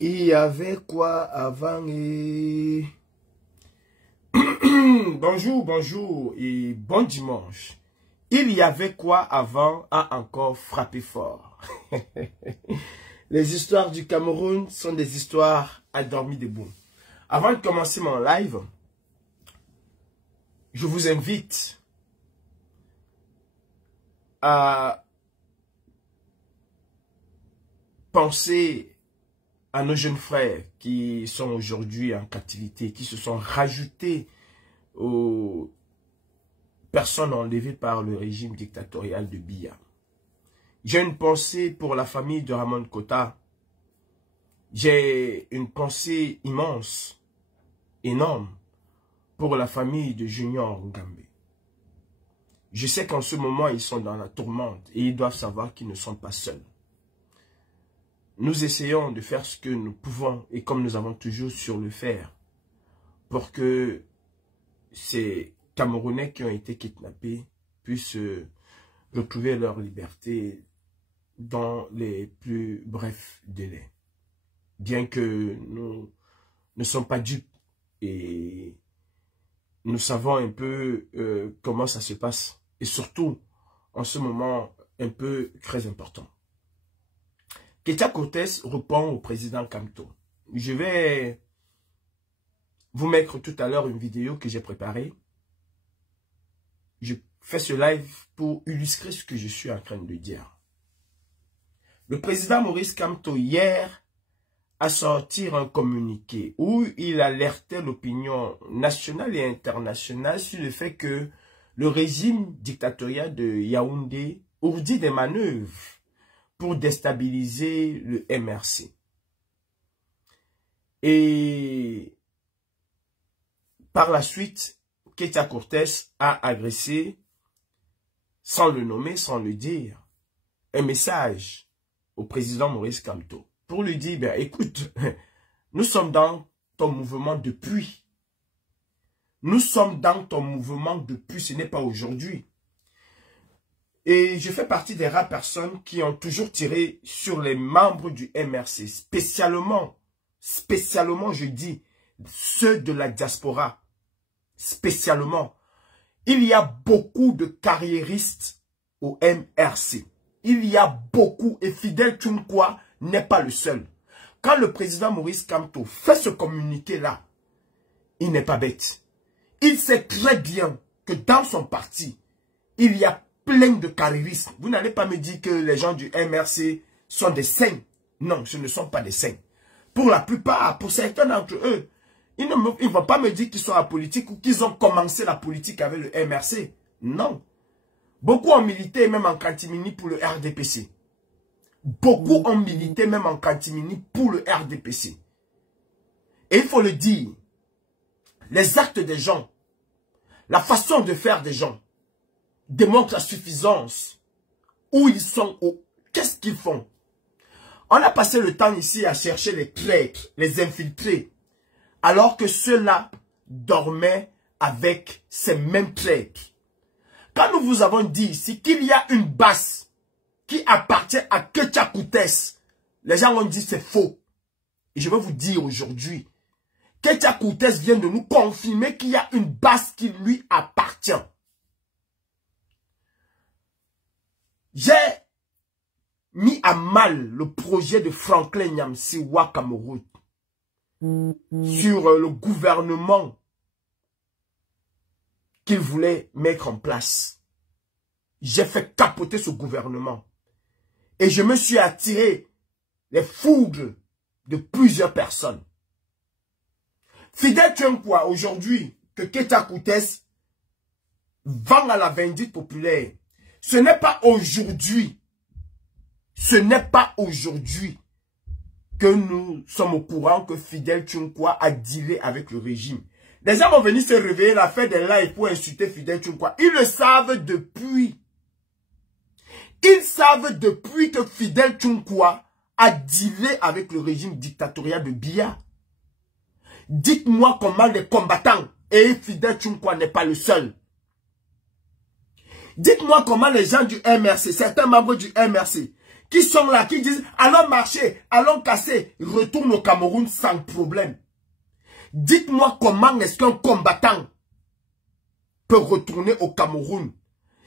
Il y avait quoi avant et... Bonjour, bonjour et bon dimanche. Il y avait quoi avant a encore frappé fort. Les histoires du Cameroun sont des histoires à dormir debout. Avant de commencer mon live, je vous invite à penser à nos jeunes frères qui sont aujourd'hui en captivité, qui se sont rajoutés aux personnes enlevées par le régime dictatorial de Biya. J'ai une pensée pour la famille de Ramon Kota. J'ai une pensée immense, énorme, pour la famille de Junior Ngambe. Je sais qu'en ce moment, ils sont dans la tourmente et ils doivent savoir qu'ils ne sont pas seuls. Nous essayons de faire ce que nous pouvons et comme nous avons toujours sur le faire pour que ces Camerounais qui ont été kidnappés puissent retrouver leur liberté dans les plus brefs délais. Bien que nous ne sommes pas dupes et nous savons un peu comment ça se passe. Et surtout, en ce moment, un peu très important. Ketia Cortés répond au président Kamto. Je vais vous mettre tout à l'heure une vidéo que j'ai préparée. Je fais ce live pour illustrer ce que je suis en train de dire. Le président Maurice Kamto, hier, a sorti un communiqué où il alertait l'opinion nationale et internationale sur le fait que le régime dictatorial de Yaoundé ourdit des manœuvres pour déstabiliser le MRC. Et par la suite, Ketia Cortés a agressé, sans le nommer, sans le dire, un message au président Maurice Kamto pour lui dire, ben, écoute, nous sommes dans ton mouvement depuis. Nous sommes dans ton mouvement depuis, ce n'est pas aujourd'hui. Et je fais partie des rares personnes qui ont toujours tiré sur les membres du MRC, spécialement je dis, ceux de la diaspora, spécialement. Il y a beaucoup de carriéristes au MRC. Il y a beaucoup, et Fidel Tchoumkwa n'est pas le seul. Quand le président Maurice Kamto fait ce communiqué-là, il n'est pas bête. Il sait très bien que dans son parti, il y a plein de carriéristes. Vous n'allez pas me dire que les gens du MRC sont des saints. Non, ce ne sont pas des saints. Pour la plupart, pour certains d'entre eux, ils ne vont pas me dire qu'ils sont en politique ou qu'ils ont commencé la politique avec le MRC. Non. Beaucoup ont milité même en catimini pour le RDPC. Beaucoup ont milité même en catimini pour le RDPC. Et il faut le dire, les actes des gens, la façon de faire des gens, démontrent la suffisance. Où ils sont, qu'est-ce qu'ils font? On a passé le temps ici à chercher les traîtres, les infiltrés, alors que ceux-là dormaient avec ces mêmes traîtres. Quand nous vous avons dit ici qu'il y a une base qui appartient à Ketia Cortés, les gens ont dit c'est faux. Et je vais vous dire aujourd'hui, Ketia Cortés vient de nous confirmer qu'il y a une base qui lui appartient. J'ai mis à mal le projet de Franklin Nyamsiwa Cameroun sur le gouvernement qu'il voulait mettre en place. J'ai fait capoter ce gouvernement. Et je me suis attiré les foudres de plusieurs personnes. Fidel Tchoumkwa, aujourd'hui, que Ketia Cortés vend à la vindicte populaire, ce n'est pas aujourd'hui. Ce n'est pas aujourd'hui que nous sommes au courant que Fidel Tchoumkwa a dealé avec le régime. Les gens vont venir se réveiller, la faire des lives pour insulter Fidel Tchoumkwa. Ils le savent depuis. Ils savent depuis que Fidel Tchoumkwa a dealé avec le régime dictatorial de Biya. Dites-moi comment les combattants, et Fidel Tchoumkwa n'est pas le seul. Dites-moi comment les gens du MRC, certains membres du MRC, qui sont là, qui disent allons marcher, allons casser, retournent au Cameroun sans problème. Dites-moi comment est-ce qu'un combattant peut retourner au Cameroun,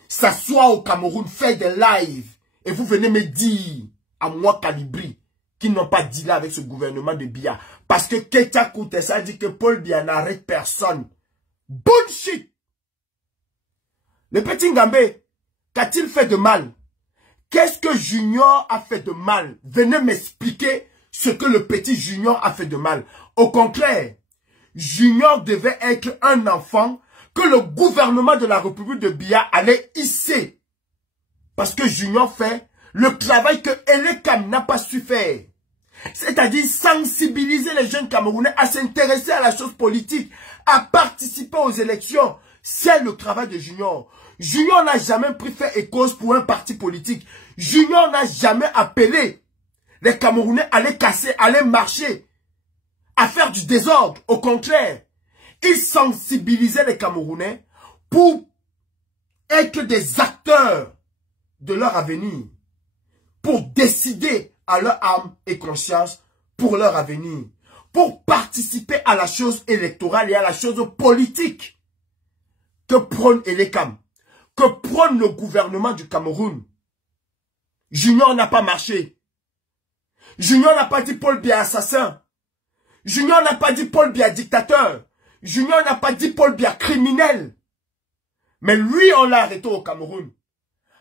s'asseoir au Cameroun, faire des lives, et vous venez me dire, à moi Calibri, qu'ils n'ont pas dit là avec ce gouvernement de Biya. Parce que Ketia Koutessa dit que Paul Biya n'arrête personne. Bullshit! Le petit Ngambé, qu'a-t-il fait de mal? Qu'est-ce que Junior a fait de mal? Venez m'expliquer ce que le petit Junior a fait de mal. Au contraire, Junior devait être un enfant que le gouvernement de la République de Biya allait hisser. Parce que Junior fait le travail que Elekam n'a pas su faire. C'est-à-dire sensibiliser les jeunes Camerounais à s'intéresser à la chose politique, à participer aux élections. C'est le travail de Junior. Junior n'a jamais pris fait et cause pour un parti politique. Junior n'a jamais appelé les Camerounais à les casser, à les marcher, à faire du désordre. Au contraire, il sensibilisait les Camerounais pour être des acteurs de leur avenir, pour décider à leur âme et conscience pour leur avenir, pour participer à la chose électorale et à la chose politique que prône Elekam, que prône le gouvernement du Cameroun. Junior n'a pas marché. Junior n'a pas dit Paul Biya assassin. Junior n'a pas dit Paul Biya dictateur. Junior n'a pas dit Paul Biya criminel. Mais lui, on l'a arrêté au Cameroun.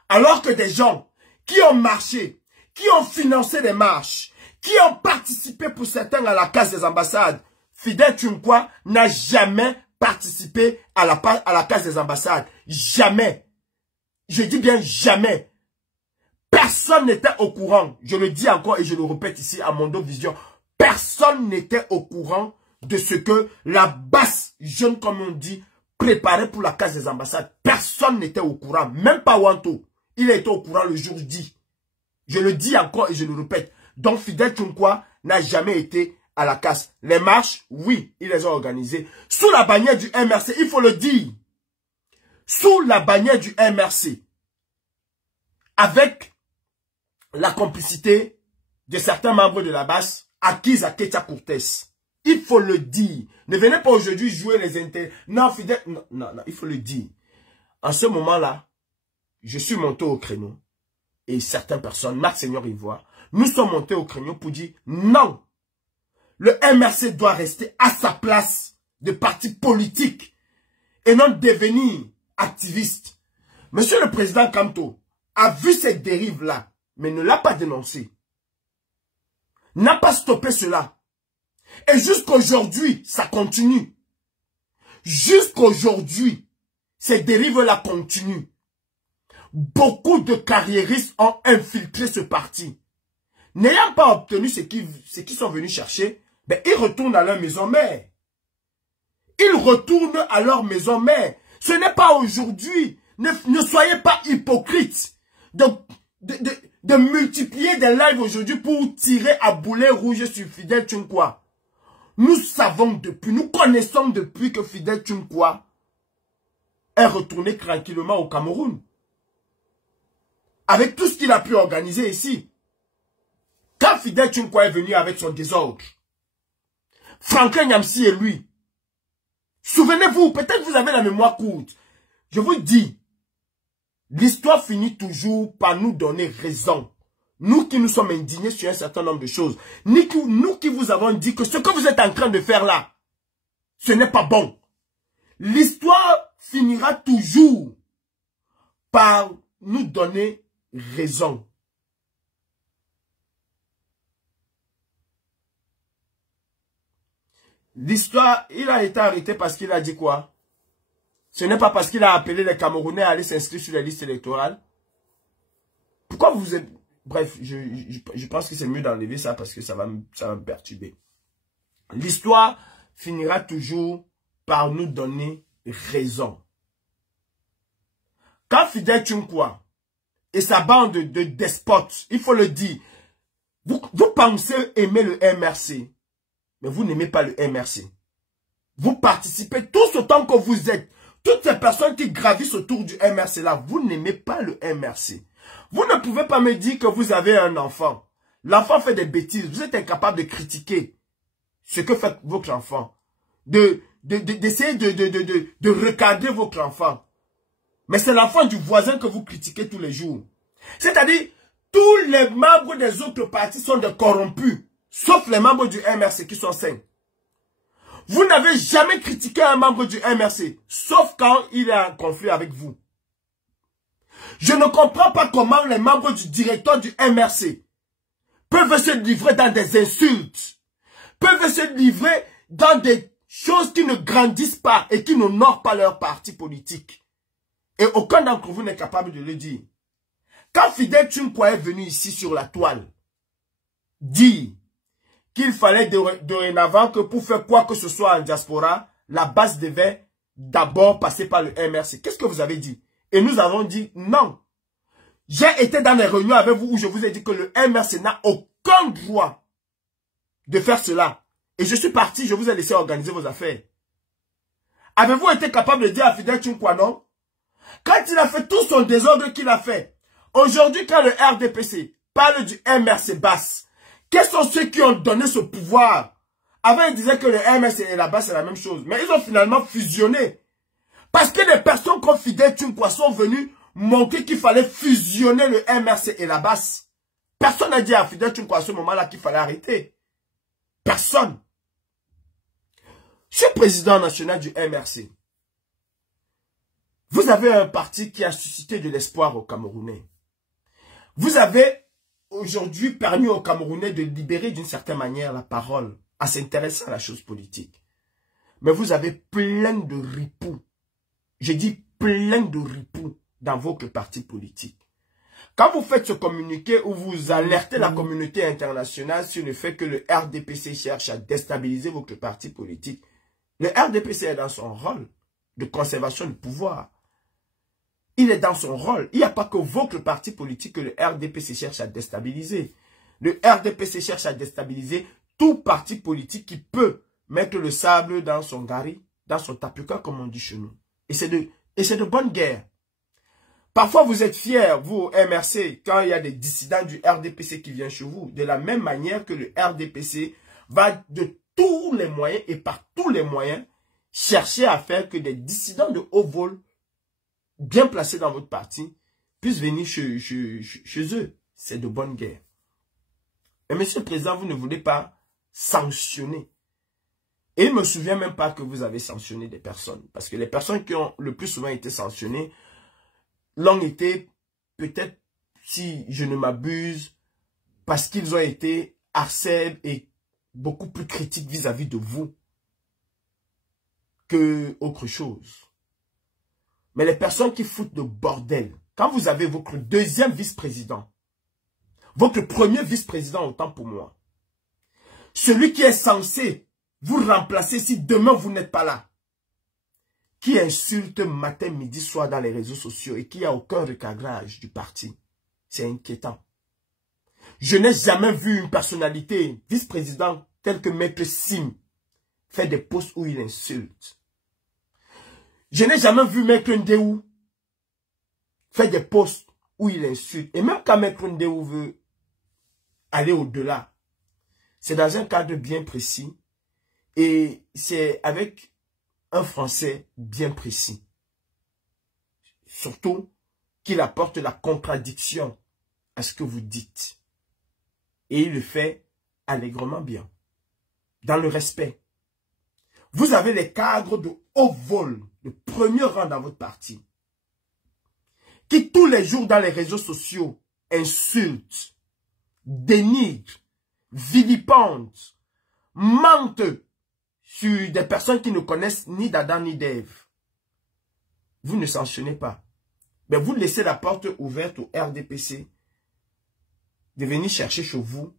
Alors que des gens qui ont marché, qui ont financé des marches, qui ont participé pour certains à la casse des ambassades, Fidèle Tchoungkwa n'a jamais participé à la casse des ambassades. Jamais. Je dis bien jamais. Personne n'était au courant. Je le dis encore et je le répète ici à Mondo Vision. Personne n'était au courant de ce que la basse jeune, comme on dit, préparait pour la casse des ambassades. Personne n'était au courant. Même pas Wanto. Il était au courant le jour dit. Je le dis encore et je le répète. Donc Fidèle Tchoungkwa n'a jamais été à la casse. Les marches, oui, ils les ont organisées. Sous la bannière du MRC, il faut le dire. Sous la bannière du MRC. Avec la complicité de certains membres de la base acquise à Ketia Koutessa. Il faut le dire. Ne venez pas aujourd'hui jouer les intérêts. Non, Fidèle, non, il faut le dire. En ce moment-là, je suis monté au créneau. Et certaines personnes, Marc Seigneur Ivoire, nous sommes montés au créneau pour dire non. Le MRC doit rester à sa place de parti politique et non devenir activiste. Monsieur le Président Kamto a vu cette dérive-là, mais ne l'a pas dénoncé. N'a pas stoppé cela. Et jusqu'aujourd'hui, ça continue. Jusqu'aujourd'hui, ces dérives-là continuent. Beaucoup de carriéristes ont infiltré ce parti. N'ayant pas obtenu ce qu'ils sont venus chercher, ben, ils retournent à leur maison mère. Ils retournent à leur maison mère. Ce n'est pas aujourd'hui. Ne soyez pas hypocrites de multiplier des lives aujourd'hui pour tirer à boulet rouge sur Fidèle Tchoungkwa. Nous savons depuis, nous connaissons depuis que Fidèle Tchoungkwa est retourné tranquillement au Cameroun. Avec tout ce qu'il a pu organiser ici. Quand Fidèle Tchoungkwa est venu avec son désordre, Franklin Nyamsi et lui, souvenez-vous, peut-être vous avez la mémoire courte. Je vous dis, l'histoire finit toujours par nous donner raison. Nous qui nous sommes indignés sur un certain nombre de choses. Nous qui vous avons dit que ce que vous êtes en train de faire là, ce n'est pas bon. L'histoire finira toujours par nous donner raison. L'histoire, il a été arrêté parce qu'il a dit quoi? Ce n'est pas parce qu'il a appelé les Camerounais à aller s'inscrire sur les listes électorales. Pourquoi vous êtes... Bref, je pense que c'est mieux d'enlever ça parce que ça va me perturber. L'histoire finira toujours par nous donner raison. Quand Fidèle Tchoungkwa et sa bande de despotes, il faut le dire, vous pensez aimer le MRC, mais vous n'aimez pas le MRC. Vous participez tous autant que vous êtes, Toutes ces personnes qui gravissent autour du MRC là, vous n'aimez pas le MRC. Vous ne pouvez pas me dire que vous avez un enfant. L'enfant fait des bêtises. Vous êtes incapable de critiquer ce que fait votre enfant. D'essayer de recadrer votre enfant. Mais c'est l'enfant du voisin que vous critiquez tous les jours. C'est-à-dire, tous les membres des autres partis sont des corrompus. Sauf les membres du MRC qui sont sains. Vous n'avez jamais critiqué un membre du MRC. Sauf quand il est en conflit avec vous. Je ne comprends pas comment les membres du directeur du MRC peuvent se livrer dans des insultes. Peuvent se livrer dans des choses qui ne grandissent pas et qui n'honorent pas leur parti politique. Et aucun d'entre vous n'est capable de le dire. Quand Fidel Tchounkoua est venu ici sur la toile, dire qu'il fallait dorénavant que pour faire quoi que ce soit en diaspora, la base devait d'abord passer par le MRC. Qu'est-ce que vous avez dit? Et nous avons dit non. J'ai été dans les réunions avec vous où je vous ai dit que le MRC n'a aucun droit de faire cela. Et je suis parti, je vous ai laissé organiser vos affaires. Avez-vous été capable de dire à Fidel Tchounkoua non? Quand il a fait tout son désordre qu'il a fait, aujourd'hui quand le RDPC parle du MRC basse, quels sont ceux qui ont donné ce pouvoir? Avant, ils disaient que le MRC et la basse c'est la même chose. Mais ils ont finalement fusionné. Parce que les personnes comme Fidel Tchounkoua sont venues montrer qu'il fallait fusionner le MRC et la basse. Personne n'a dit à Fidel Tchounkoua à ce moment-là qu'il fallait arrêter. Personne. Je suis président national du MRC. Vous avez un parti qui a suscité de l'espoir aux Camerounais. Vous avez aujourd'hui permis aux Camerounais de libérer d'une certaine manière la parole, à s'intéresser à la chose politique. Mais vous avez plein de ripoux. Je dis plein de ripoux dans votre parti politique. Quand vous faites ce communiqué où vous alertez la communauté internationale sur le fait que le RDPC cherche à déstabiliser votre parti politique, le RDPC est dans son rôle de conservation du pouvoir. Il est dans son rôle. Il n'y a pas que votre parti politique que le RDPC cherche à déstabiliser. Le RDPC cherche à déstabiliser tout parti politique qui peut mettre le sable dans son gari, dans son tapioca, comme on dit chez nous. Et c'est de bonne guerre. Parfois, vous êtes fiers, vous, au MRC, quand il y a des dissidents du RDPC qui viennent chez vous. De la même manière que le RDPC va de tous les moyens et par tous les moyens chercher à faire que des dissidents de haut vol bien placés dans votre parti puissent venir chez eux. C'est de bonne guerre. Mais monsieur le président, vous ne voulez pas sanctionner. Et il ne me souvient même pas que vous avez sanctionné des personnes. Parce que les personnes qui ont le plus souvent été sanctionnées l'ont été, peut-être, si je ne m'abuse, parce qu'ils ont été harcèles et beaucoup plus critiques vis-à-vis de vous que autre chose. Mais les personnes qui foutent de bordel, quand vous avez votre deuxième vice-président, votre premier vice-président autant pour moi, celui qui est censé vous remplacer si demain vous n'êtes pas là, qui insulte matin, midi, soir dans les réseaux sociaux et qui n'a aucun recadrage du parti, c'est inquiétant. Je n'ai jamais vu une personnalité vice-président telle que Maître Sim faire des posts où il insulte. Je n'ai jamais vu Maître Ndéou faire des posts où il insulte. Et même quand Maître Ndéou veut aller au-delà, c'est dans un cadre bien précis et c'est avec un français bien précis. Surtout qu'il apporte la contradiction à ce que vous dites. Et il le fait allègrement bien, dans le respect. Vous avez les cadres de haut vol, de premier rang dans votre parti, qui tous les jours dans les réseaux sociaux insultent, dénigrent, vilipendent, mentent sur des personnes qui ne connaissent ni d'Adam ni d'Ève. Vous ne sanctionnez pas. Mais vous laissez la porte ouverte au RDPC de venir chercher chez vous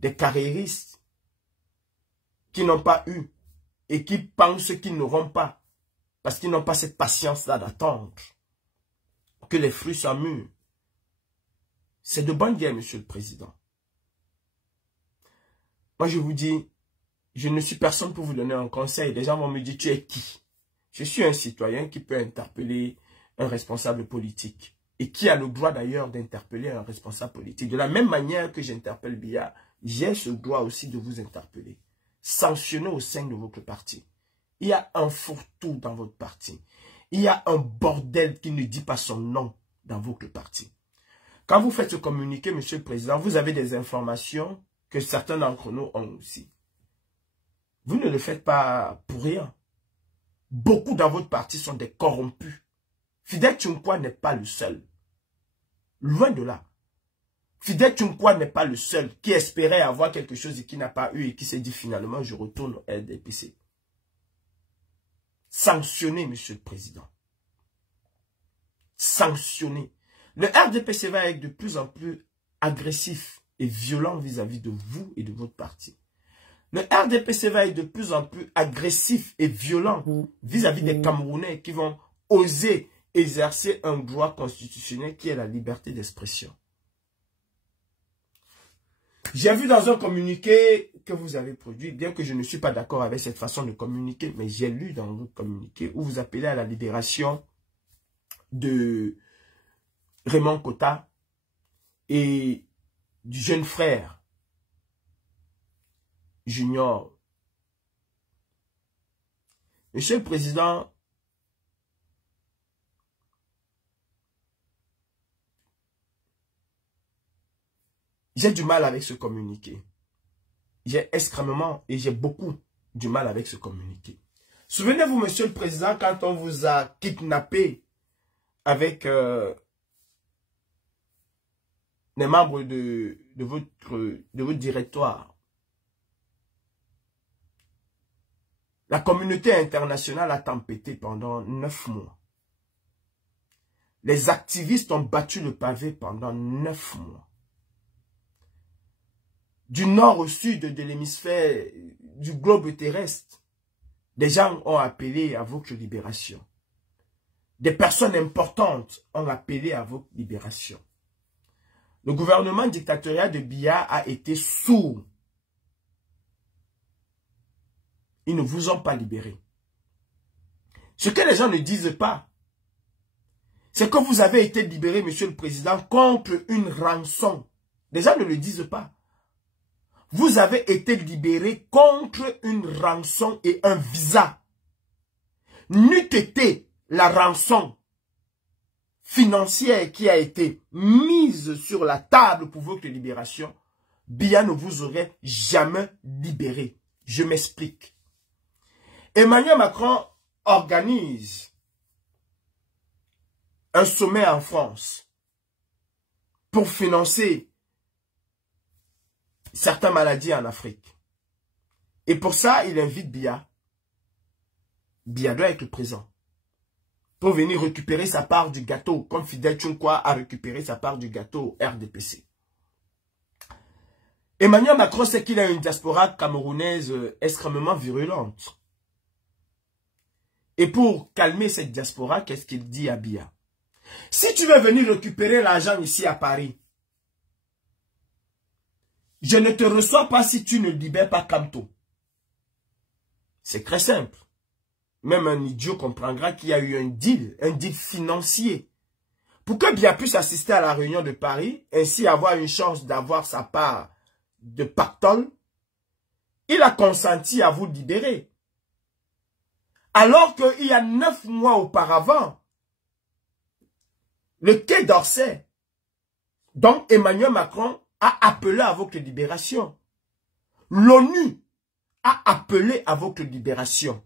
des carriéristes qui n'ont pas eu et qui pensent qu'ils n'auront pas parce qu'ils n'ont pas cette patience-là d'attendre que les fruits soient mûrs. C'est de bonne guerre, monsieur le président. Moi, je vous dis, je ne suis personne pour vous donner un conseil. Les gens vont me dire, tu es qui? Je suis un citoyen qui peut interpeller un responsable politique et qui a le droit d'ailleurs d'interpeller un responsable politique. De la même manière que j'interpelle Biya, j'ai ce droit aussi de vous interpeller. Sanctionnez au sein de votre parti. Il y a un fourre-tout dans votre parti. Il y a un bordel qui ne dit pas son nom dans votre parti. Quand vous faites ce communiqué, Monsieur le Président, vous avez des informations que certains d'entre nous ont aussi. Vous ne le faites pas pour rien. Beaucoup dans votre parti sont des corrompus. Fidel Tchoukwa n'est pas le seul. Loin de là. Fidel Tchoukwa n'est pas le seul qui espérait avoir quelque chose et qui n'a pas eu et qui s'est dit finalement je retourne au RDPC. Sanctionnez, Monsieur le Président. Sanctionnez. Le RDPC va être de plus en plus agressif et violent vis-à-vis de vous et de votre parti. Le RDPC va être de plus en plus agressif et violent vis-à-vis des Camerounais qui vont oser exercer un droit constitutionnel qui est la liberté d'expression. J'ai vu dans un communiqué que vous avez produit, bien que je ne suis pas d'accord avec cette façon de communiquer, mais j'ai lu dans votre communiqué où vous appelez à la libération de Raymond Kota et du jeune frère Junior. Monsieur le Président, j'ai du mal avec ce communiqué. J'ai extrêmement et j'ai beaucoup du mal avec ce communiqué. Souvenez-vous, Monsieur le Président, quand on vous a kidnappé avec les membres de votre directoire. La communauté internationale a tempêté pendant 9 mois. Les activistes ont battu le pavé pendant 9 mois. Du nord au sud de l'hémisphère du globe terrestre, des gens ont appelé à votre libération. Des personnes importantes ont appelé à votre libération. Le gouvernement dictatorial de Biya a été sourd. Ils ne vous ont pas libéré. Ce que les gens ne disent pas, c'est que vous avez été libéré, Monsieur le Président, contre une rançon. Les gens ne le disent pas. Vous avez été libéré contre une rançon et un visa. N'eût été la rançon financière qui a été mise sur la table pour votre libération, Biya ne vous aurait jamais libéré. Je m'explique. Emmanuel Macron organise un sommet en France pour financer certaines maladies en Afrique. Et pour ça, il invite Biya. Biya doit être présent pour venir récupérer sa part du gâteau, comme Fidel Tchoukwa a récupéré sa part du gâteau au RDPC. Emmanuel Macron sait qu'il a une diaspora camerounaise extrêmement virulente. Et pour calmer cette diaspora, qu'est-ce qu'il dit à Biya? Si tu veux venir récupérer l'argent ici à Paris, je ne te reçois pas si tu ne libères pas Kamto. C'est très simple. Même un idiot comprendra qu'il y a eu un deal financier. Pour que Biya puisse assister à la réunion de Paris, ainsi avoir une chance d'avoir sa part de pactole, il a consenti à vous libérer. Alors qu'il y a 9 mois auparavant, le Quai d'Orsay, donc Emmanuel Macron, a appelé à votre libération. L'ONU a appelé à votre libération.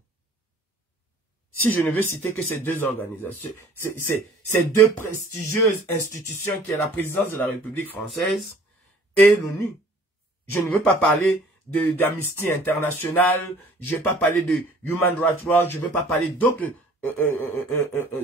Si je ne veux citer que ces deux organisations, ces deux prestigieuses institutions qui est la présidence de la République française et l'ONU. Je ne veux pas parler d'Amnesty International, je ne veux pas parler de Human Rights Watch, je ne veux pas parler d'autres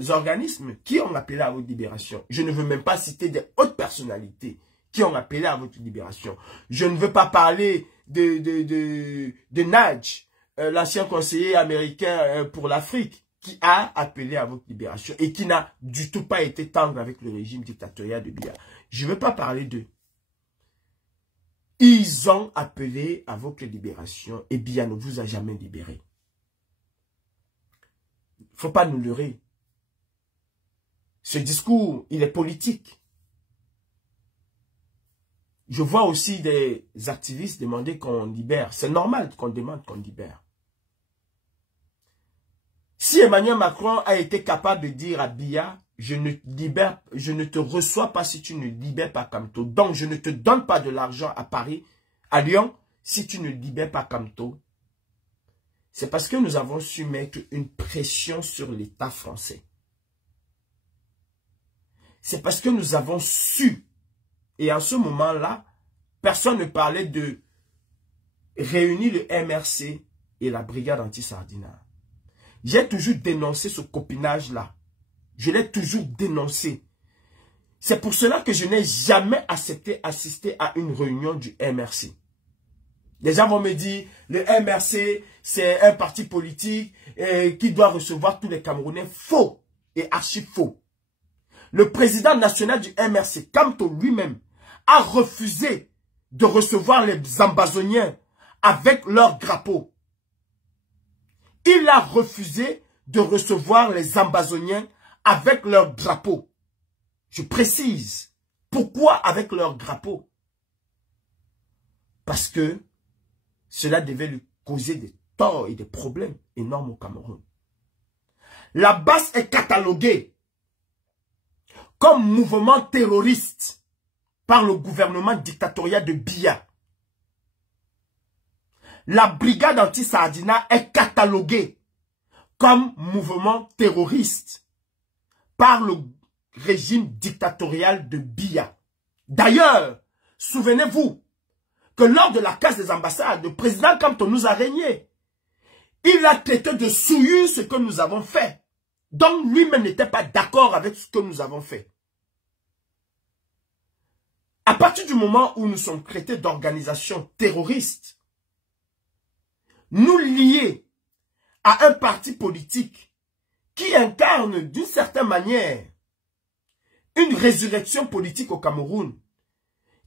organismes qui ont appelé à votre libération. Je ne veux même pas citer des hautes personnalités qui ont appelé à votre libération. Je ne veux pas parler de Nadj, l'ancien conseiller américain pour l'Afrique, qui a appelé à votre libération et qui n'a du tout pas été tendre avec le régime dictatorial de Biya. Je ne veux pas parler d'eux. Ils ont appelé à votre libération et Biya ne vous a jamais libéré. Il ne faut pas nous leurrer. Ce discours, il est politique. Je vois aussi des activistes demander qu'on libère. C'est normal qu'on demande qu'on libère. Si Emmanuel Macron a été capable de dire à Biya, je ne te reçois pas si tu ne libères pas Kamto. Donc, je ne te donne pas de l'argent à Paris, à Lyon, si tu ne libères pas Kamto. C'est parce que nous avons su mettre une pression sur l'État français. C'est parce que nous avons su, et en ce moment-là, personne ne parlait de réunir le MRC et la brigade anti-Sardina. J'ai toujours dénoncé ce copinage-là. Je l'ai toujours dénoncé. C'est pour cela que je n'ai jamais accepté assister à une réunion du MRC. Les gens vont me dire, le MRC, c'est un parti politique qui doit recevoir tous les Camerounais. Faux et archi faux. Le président national du MRC, Kamto lui-même, a refusé de recevoir les Ambazoniens avec leur drapeau. Il a refusé de recevoir les Ambazoniens avec leur drapeau. Je précise. Pourquoi avec leur drapeau? Parce que cela devait lui causer des torts et des problèmes énormes au Cameroun. La BAS est cataloguée comme mouvement terroriste par le gouvernement dictatorial de Biya. La brigade anti-Sardina est cataloguée comme mouvement terroriste par le régime dictatorial de Biya. D'ailleurs, souvenez-vous que lors de la casse des ambassades, le président Kamto nous a régné. Il a traité de souillure ce que nous avons fait. Donc lui-même n'était pas d'accord avec ce que nous avons fait. À partir du moment où nous sommes traités d'organisation terroriste, nous liés à un parti politique qui incarne d'une certaine manière une résurrection politique au Cameroun,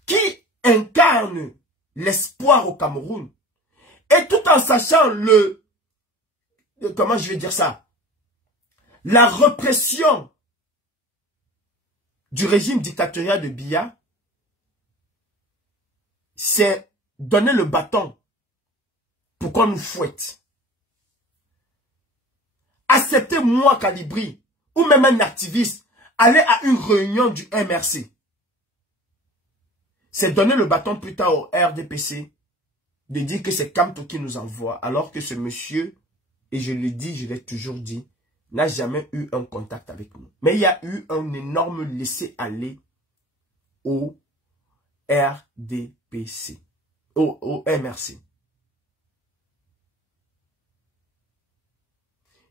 qui incarne l'espoir au Cameroun, et tout en sachant comment je vais dire ça, la répression du régime dictatorial de Biya, c'est donner le bâton pour qu'on nous fouette. Acceptez moi, Calibri, ou même un activiste, aller à une réunion du MRC. C'est donner le bâton plus tard au RDPC de dire que c'est Kamto qui nous envoie, alors que ce monsieur, et je le dis, je l'ai toujours dit, n'a jamais eu un contact avec nous. Mais il y a eu un énorme laisser-aller au RDPC, au MRC.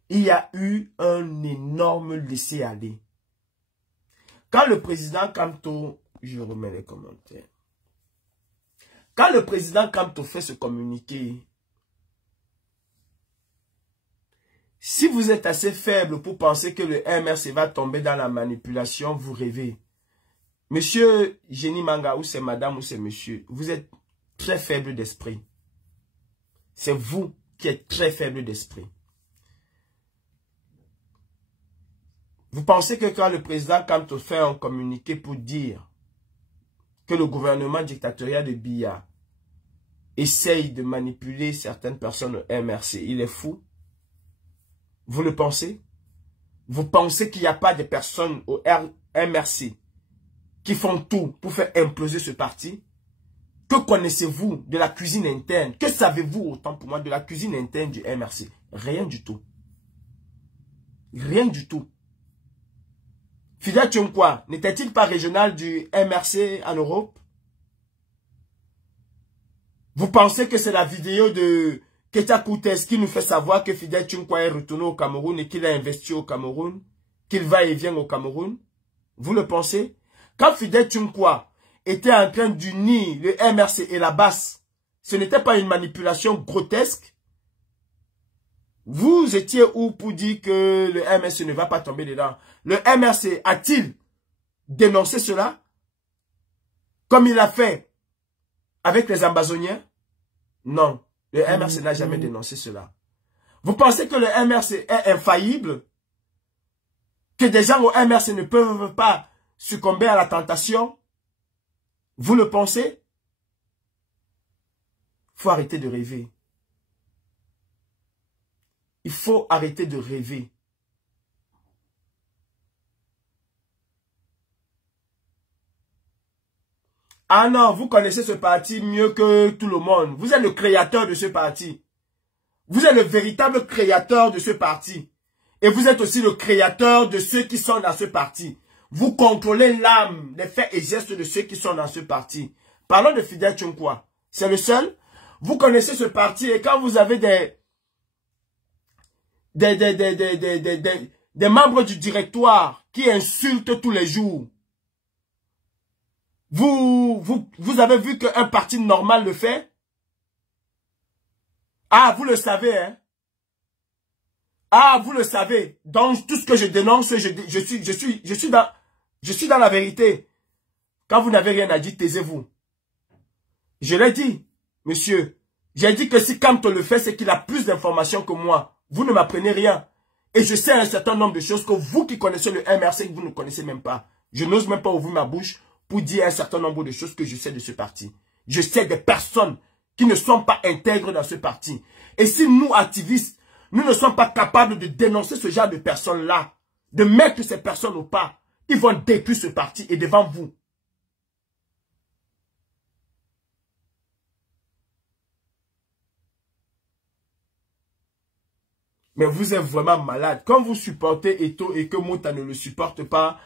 Il y a eu un énorme laisser-aller. Quand le président Kamto, je remets les commentaires. Quand le président Kamto fait ce communiqué, si vous êtes assez faible pour penser que le MRC va tomber dans la manipulation, vous rêvez. Monsieur Génie Manga, ou c'est madame ou c'est monsieur, vous êtes très faible d'esprit. C'est vous qui êtes très faible d'esprit. Vous pensez que quand le président Kamto fait un communiqué pour dire que le gouvernement dictatorial de Biya essaye de manipuler certaines personnes au MRC, il est fou? Vous le pensez? Vous pensez qu'il n'y a pas de personnes au MRC qui font tout pour faire imploser ce parti? Que connaissez-vous de la cuisine interne? Que savez-vous autant pour moi de la cuisine interne du MRC? Rien du tout. Rien du tout. Fidel Tchonkwa, n'était-il pas régional du MRC en Europe? Vous pensez que c'est la vidéo de Ketia Koutes qui nous fait savoir que Fidel Tchonkwa est retourné au Cameroun et qu'il a investi au Cameroun, qu'il va et vient au Cameroun? Vous le pensez? Quand Fidel Tchonkwa était en train d'unir le MRC et la BAS, ce n'était pas une manipulation grotesque? Vous étiez où pour dire que le MRC ne va pas tomber dedans? Le MRC a-t-il dénoncé cela? Comme il a fait avec les Ambazoniens? Non, le MRC n'a jamais dénoncé cela. Vous pensez que le MRC est infaillible? Que des gens au MRC ne peuvent pas succomber à la tentation? Vous le pensez? Il faut arrêter de rêver. Il faut arrêter de rêver. Ah non, vous connaissez ce parti mieux que tout le monde. Vous êtes le créateur de ce parti. Vous êtes le véritable créateur de ce parti. Et vous êtes aussi le créateur de ceux qui sont dans ce parti. Vous contrôlez l'âme, les faits et gestes de ceux qui sont dans ce parti. Parlons de Fidel Tchonkwa. C'est le seul. Vous connaissez ce parti et quand vous avez des membres du directoire qui insultent tous les jours, vous avez vu qu'un parti normal le fait? Ah, vous le savez, hein? Ah, vous le savez. Donc, tout ce que je dénonce, je suis dans la vérité. Quand vous n'avez rien à dire, taisez-vous. Je l'ai dit, monsieur. J'ai dit que si Kamto le fait, c'est qu'il a plus d'informations que moi. Vous ne m'apprenez rien. Et je sais un certain nombre de choses que vous qui connaissez le MRC, que vous ne connaissez même pas. Je n'ose même pas ouvrir ma bouche pour dire un certain nombre de choses que je sais de ce parti. Je sais des personnes qui ne sont pas intègres dans ce parti. Et si nous, activistes, nous ne sommes pas capables de dénoncer ce genre de personnes-là, de mettre ces personnes au pas, ils vont détruire ce parti et devant vous. Mais vous êtes vraiment malade. Quand vous supportez Eto'o et que Mota ne le supporte pas,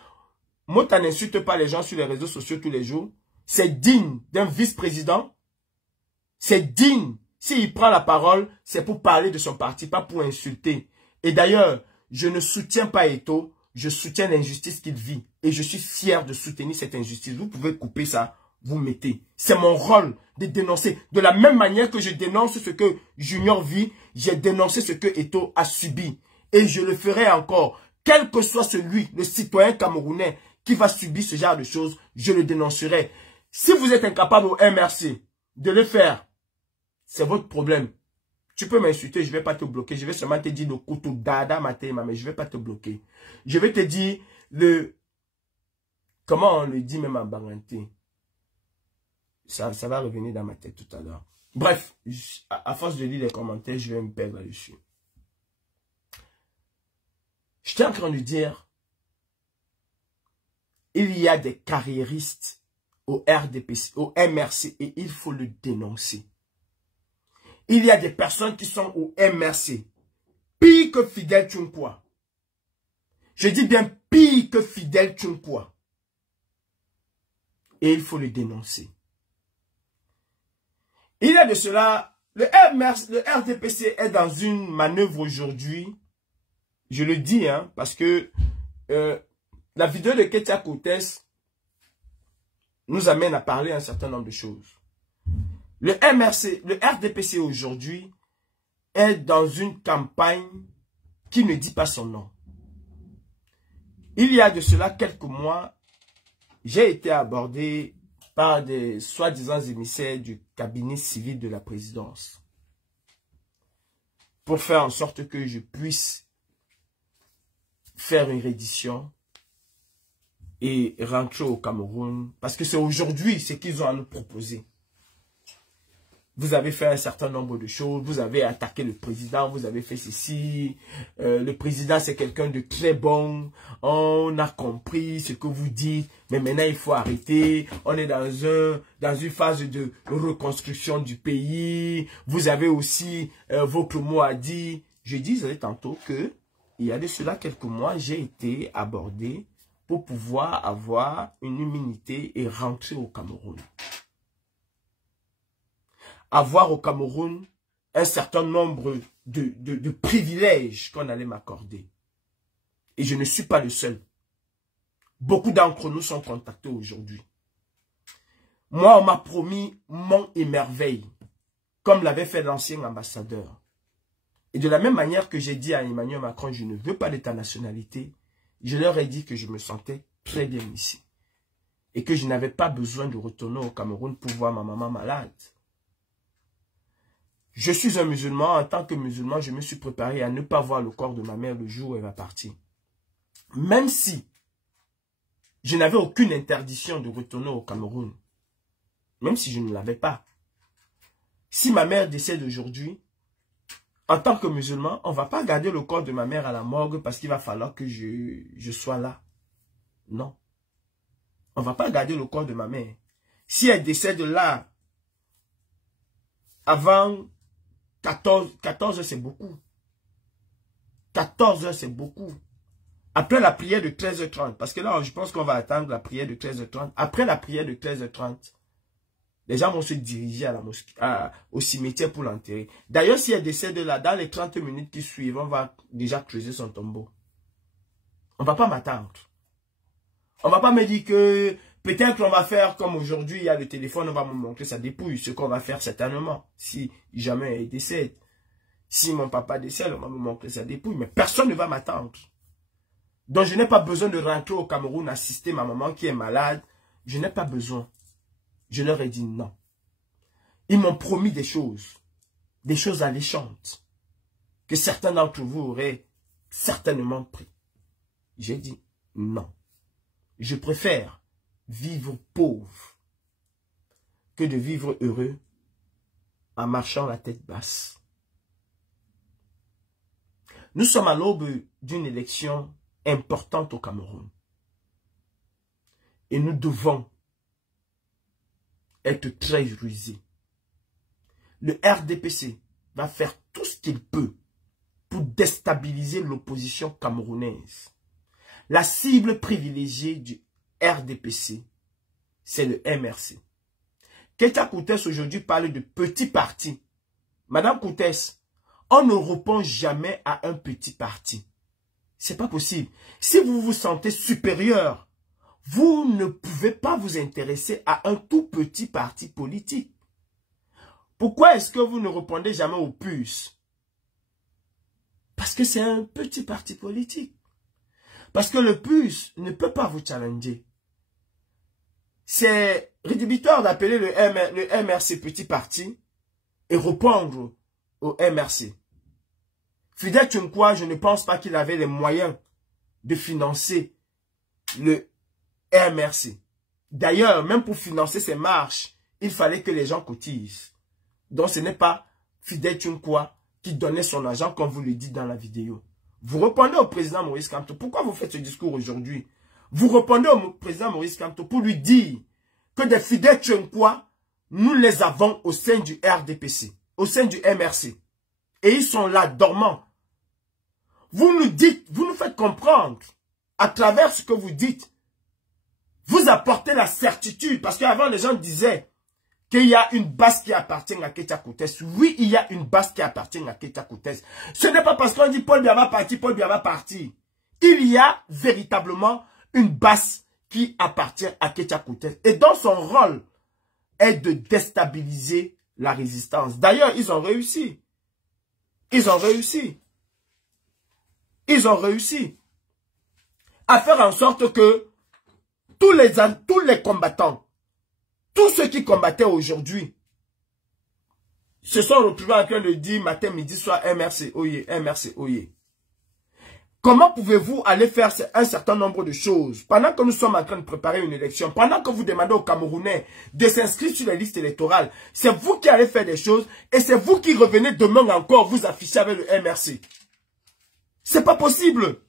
Mota n'insulte pas les gens sur les réseaux sociaux tous les jours. C'est digne d'un vice-président. C'est digne. S'il prend la parole, c'est pour parler de son parti, pas pour insulter. Et d'ailleurs, je ne soutiens pas Eto'o, je soutiens l'injustice qu'il vit. Et je suis fier de soutenir cette injustice. Vous pouvez couper ça, vous mettez. C'est mon rôle de dénoncer. De la même manière que je dénonce ce que Junior vit, j'ai dénoncé ce que Eto'o a subi. Et je le ferai encore. Quel que soit celui, le citoyen camerounais, qui va subir ce genre de choses, je le dénoncerai. Si vous êtes incapable au MRC de le faire, c'est votre problème. Tu peux m'insulter, je ne vais pas te bloquer. Je vais seulement te dire le couteau dada matema, mais je ne vais pas te bloquer. Je vais te dire le... Comment on le dit même en banganté? Ça va revenir dans ma tête tout à l'heure. Bref, à force de lire les commentaires, je vais me perdre là-dessus. J'étais en train de dire, il y a des carriéristes au RDPC, au MRC, et il faut le dénoncer. Il y a des personnes qui sont au MRC, pire que Fidel Tchonkwa. Je dis bien pire que Fidel Tchonkwa. Et il faut le dénoncer. Il y a de cela, le RDPC est dans une manœuvre aujourd'hui. Je le dis, hein, parce que la vidéo de Ketia Cortès nous amène à parler un certain nombre de choses. Le RDPC aujourd'hui est dans une campagne qui ne dit pas son nom. Il y a de cela quelques mois, j'ai été abordé par des soi-disant émissaires du cabinet civil de la présidence pour faire en sorte que je puisse faire une reddition et rentrer au Cameroun. Parce que c'est aujourd'hui ce qu'ils ont à nous proposer. Vous avez fait un certain nombre de choses. Vous avez attaqué le président. Vous avez fait ceci. Le président, c'est quelqu'un de très bon. On a compris ce que vous dites. Mais maintenant, il faut arrêter. On est dans une phase de reconstruction du pays. Vous avez aussi votre mot à dire. Je disais tantôt que il y a de cela quelques mois, j'ai été abordé pour pouvoir avoir une immunité et rentrer au Cameroun. Avoir au Cameroun un certain nombre de privilèges qu'on allait m'accorder. Et je ne suis pas le seul. Beaucoup d'entre nous sont contactés aujourd'hui. Moi, on m'a promis Mont et Merveille, comme l'avait fait l'ancien ambassadeur. Et de la même manière que j'ai dit à Emmanuel Macron, je ne veux pas de ta nationalité, je leur ai dit que je me sentais très bien ici. Et que je n'avais pas besoin de retourner au Cameroun pour voir ma maman malade. Je suis un musulman. En tant que musulman, je me suis préparé à ne pas voir le corps de ma mère le jour où elle va partir. Même si je n'avais aucune interdiction de retourner au Cameroun. Même si je ne l'avais pas. Si ma mère décède aujourd'hui, en tant que musulman, on ne va pas garder le corps de ma mère à la morgue parce qu'il va falloir que je sois là. Non. On ne va pas garder le corps de ma mère. Si elle décède là, avant 14 heures, c'est beaucoup. 14 heures, c'est beaucoup. Après la prière de 13h30, parce que là, je pense qu'on va attendre la prière de 13h30. Après la prière de 13h30, les gens vont se diriger à la mosquée, au cimetière pour l'enterrer. D'ailleurs, si elle décède là, dans les 30 minutes qui suivent, on va déjà creuser son tombeau. On ne va pas m'attendre. On ne va pas me dire que peut-être qu'on va faire comme aujourd'hui, il y a le téléphone, on va me montrer sa dépouille. Ce qu'on va faire certainement, si jamais elle décède. Si mon papa décède, on va me montrer sa dépouille. Mais personne ne va m'attendre. Donc je n'ai pas besoin de rentrer au Cameroun, assister ma maman qui est malade. Je n'ai pas besoin. Je leur ai dit non. Ils m'ont promis des choses alléchantes, que certains d'entre vous auraient certainement pris. J'ai dit non. Je préfère vivre pauvre que de vivre heureux en marchant la tête basse. Nous sommes à l'aube d'une élection importante au Cameroun. Et nous devons être très rusés. Le RDPC va faire tout ce qu'il peut pour déstabiliser l'opposition camerounaise. La cible privilégiée du RDPC, c'est le MRC. Keita Koutès aujourd'hui parle de petits partis. Madame Koutès, on ne répond jamais à un petit parti. C'est pas possible. Si vous vous sentez supérieur, vous ne pouvez pas vous intéresser à un tout petit parti politique. Pourquoi est-ce que vous ne répondez jamais aux puces? Parce que c'est un petit parti politique. Parce que le puce ne peut pas vous challenger. C'est rédhibitoire d'appeler le MRC petit parti et répondre au MRC. Fidel Tchonkwa, je ne pense pas qu'il avait les moyens de financer le MRC. D'ailleurs, même pour financer ces marches, il fallait que les gens cotisent. Donc ce n'est pas Fidel Tchonkwa qui donnait son argent comme vous le dites dans la vidéo. Vous répondez au président Maurice Kamto. Pourquoi vous faites ce discours aujourd'hui? Vous répondez au président Maurice Kamto pour lui dire que des Fidel Tchonkwa, nous les avons au sein du RDPC, au sein du MRC. Et ils sont là, dormants. Vous nous dites, vous nous faites comprendre, à travers ce que vous dites, vous apportez la certitude, parce qu'avant les gens disaient qu'il y a une base qui appartient à Keita Koutès. Oui, il y a une base qui appartient à Keita Koutès. Ce n'est pas parce qu'on dit Paul Biya va partir, Paul Biya va partir. Il y a véritablement une base qui appartient à Keita Koutès. Et dont son rôle est de déstabiliser la résistance. D'ailleurs, ils ont réussi. Ils ont réussi. Ils ont réussi à faire en sorte que tous les combattants, tous ceux qui combattaient aujourd'hui, se sont retrouvés en train de dire matin, midi, soir, MRC, oye, MRC, oye. Comment pouvez-vous aller faire un certain nombre de choses pendant que nous sommes en train de préparer une élection, pendant que vous demandez aux Camerounais de s'inscrire sur les listes électorales? C'est vous qui allez faire des choses et c'est vous qui revenez demain encore vous afficher avec le MRC. C'est pas possible.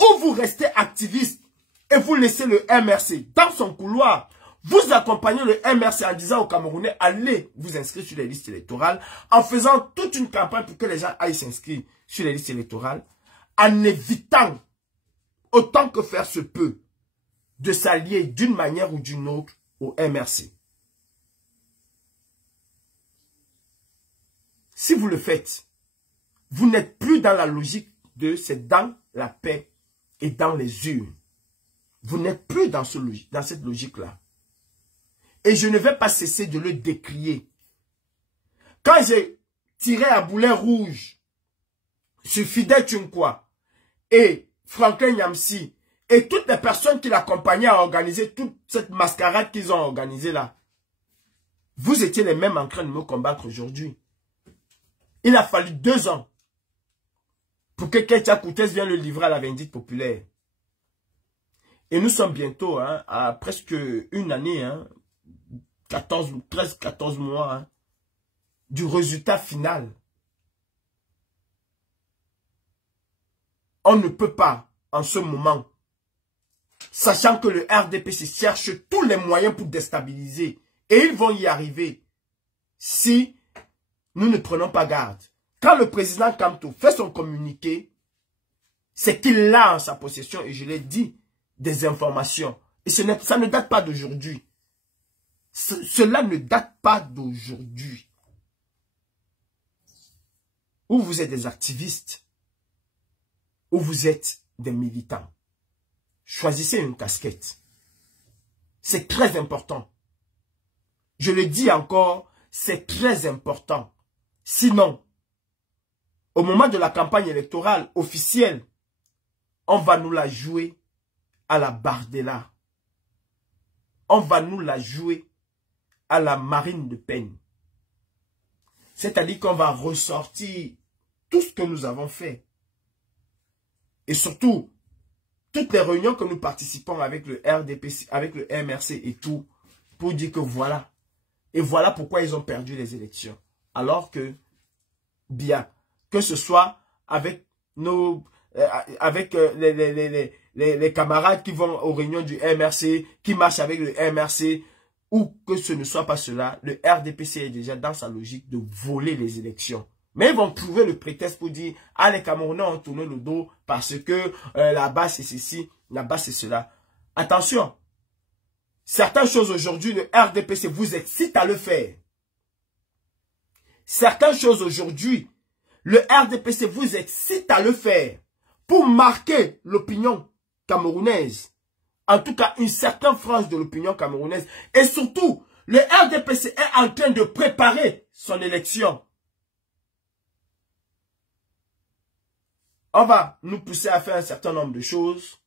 Ou vous restez activiste et vous laissez le MRC dans son couloir. Vous accompagnez le MRC en disant aux Camerounais, allez vous inscrire sur les listes électorales, en faisant toute une campagne pour que les gens aillent s'inscrire sur les listes électorales, en évitant, autant que faire se peut, de s'allier d'une manière ou d'une autre au MRC. Si vous le faites, vous n'êtes plus dans la logique de c'est dans la paix et dans les urnes. Vous n'êtes plus dans cette logique-là. Et je ne vais pas cesser de le décrier. Quand j'ai tiré à boulet rouge sur Fidel Tchonkwa et Franklin Nyamsi et toutes les personnes qui l'accompagnaient à organiser toute cette mascarade qu'ils ont organisée là, vous étiez les mêmes en train de me combattre aujourd'hui. Il a fallu 2 ans pour que Ketia Koutes vienne le livrer à la vindicte populaire. Et nous sommes bientôt à presque une année, 13-14 mois du résultat final. On ne peut pas, en ce moment, sachant que le RDPC cherche tous les moyens pour déstabiliser, et ils vont y arriver si nous ne prenons pas garde. Quand le président Kamto fait son communiqué, c'est qu'il a en sa possession, et je l'ai dit, des informations. Et ça ne date pas d'aujourd'hui. Cela ne date pas d'aujourd'hui. Ou vous êtes des activistes, ou vous êtes des militants. Choisissez une casquette. C'est très important. Je le dis encore, c'est très important. Sinon, au moment de la campagne électorale officielle, on va nous la jouer à la Bardella. On va nous la jouer à la Marine Le Pen. C'est-à-dire qu'on va ressortir tout ce que nous avons fait. Et surtout, toutes les réunions que nous participons avec le RDPC, avec le MRC et tout, pour dire que voilà. Et voilà pourquoi ils ont perdu les élections. Alors que, bien, que ce soit avec nos, les camarades qui vont aux réunions du MRC, qui marchent avec le MRC, ou que ce ne soit pas cela, le RDPC est déjà dans sa logique de voler les élections. Mais ils vont trouver le prétexte pour dire « Ah, les Camerounais ont tourné le dos parce que là-bas c'est ceci, là-bas c'est cela. » Attention, certaines choses aujourd'hui, le RDPC vous excite à le faire. Certaines choses aujourd'hui, le RDPC vous excite à le faire pour marquer l'opinion camerounaise. En tout cas, une certaine frange de l'opinion camerounaise. Et surtout, le RDPC est en train de préparer son élection. On va nous pousser à faire un certain nombre de choses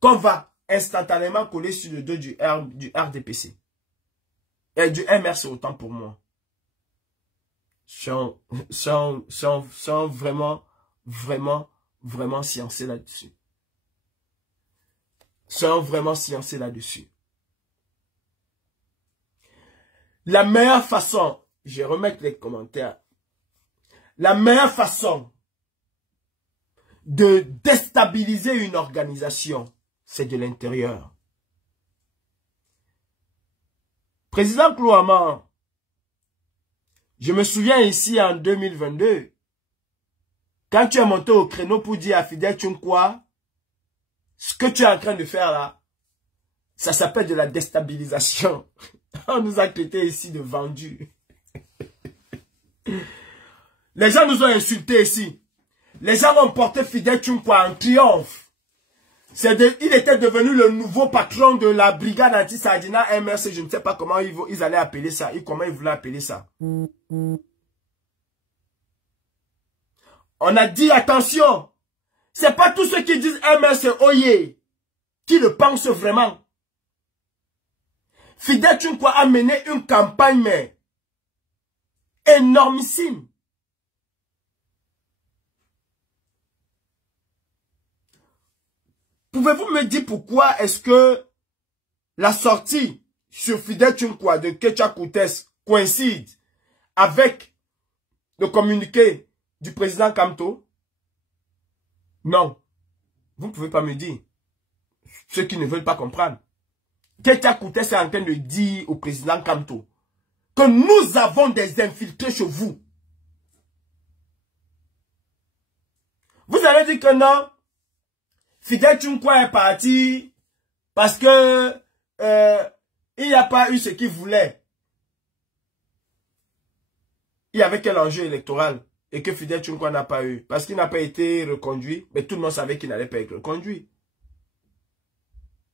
qu'on va instantanément coller sur le dos du RDPC. Et du MRC autant pour moi. Sont vraiment sciencés là-dessus. Sont vraiment sciencés là-dessus. La meilleure façon, je vais remettre les commentaires, la meilleure façon de déstabiliser une organisation, c'est de l'intérieur. Président Klouama, je me souviens ici en 2022, quand tu es monté au créneau pour dire à Fidel Tchonkwa, ce que tu es en train de faire là, ça s'appelle de la déstabilisation. On nous a traités ici de vendus. Les gens nous ont insultés ici. Les gens ont porté Fidel Tchonkwa en triomphe. Il était devenu le nouveau patron de la brigade anti-Sardina MRC. Je ne sais pas comment ils allaient appeler ça. Comment ils voulaient appeler ça. On a dit attention. C'est pas tous ceux qui disent MRC Oye qui le pensent vraiment. Fidel Tchonkwa a mené une campagne mais énormissime. Pouvez-vous me dire pourquoi est-ce que la sortie sur Fidel Tchonkwa de Ketia Koutes coïncide avec le communiqué du président Kamto? Non. Vous ne pouvez pas me dire. Ceux qui ne veulent pas comprendre. Ketia Koutes est en train de dire au président Kamto que nous avons des infiltrés chez vous. Vous allez dire que non. Fidel Tchonkwa est parti parce que il n'y a pas eu ce qu'il voulait. Il y avait quel enjeu électoral et que Fidel Tchonkwa n'a pas eu. Parce qu'il n'a pas été reconduit, mais tout le monde savait qu'il n'allait pas être reconduit.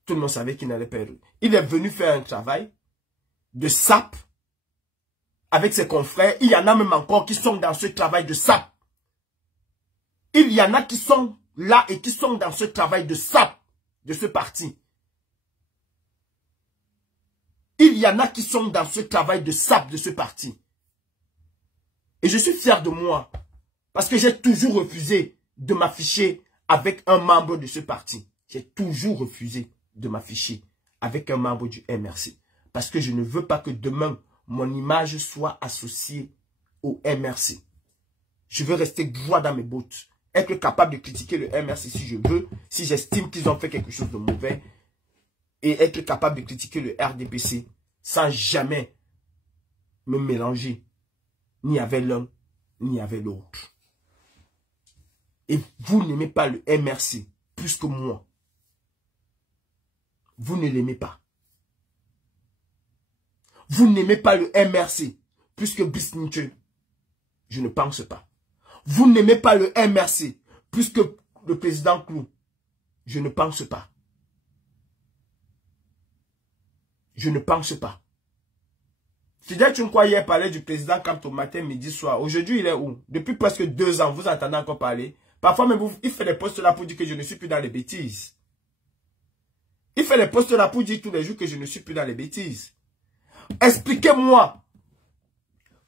Tout le monde savait qu'il n'allait pas être. Il est venu faire un travail de sape avec ses confrères. Il y en a même encore qui sont dans ce travail de sape. Il y en a qui sont là et qui sont dans ce travail de sape de ce parti. Il y en a qui sont dans ce travail de sape de ce parti. Et je suis fier de moi. Parce que j'ai toujours refusé de m'afficher avec un membre de ce parti. J'ai toujours refusé de m'afficher avec un membre du MRC. Parce que je ne veux pas que demain, mon image soit associée au MRC. Je veux rester droit dans mes bottes. Être capable de critiquer le MRC si je veux, si j'estime qu'ils ont fait quelque chose de mauvais. Et être capable de critiquer le RDPC sans jamais me mélanger ni avec l'un, ni avec l'autre. Et vous n'aimez pas le MRC plus que moi. Vous ne l'aimez pas. Vous n'aimez pas le MRC plus que Bisniche. Je ne pense pas. Vous n'aimez pas le MRC plus que le président Clou. Je ne pense pas. Je ne pense pas. Fidèle Tchoukwa hier parlait du président quand au matin, midi, soir. Aujourd'hui, il est où? Depuis presque 2 ans, vous entendez encore parler. Parfois même, il fait des posts là pour dire que je ne suis plus dans les bêtises. Il fait des posts là pour dire tous les jours que je ne suis plus dans les bêtises. Expliquez-moi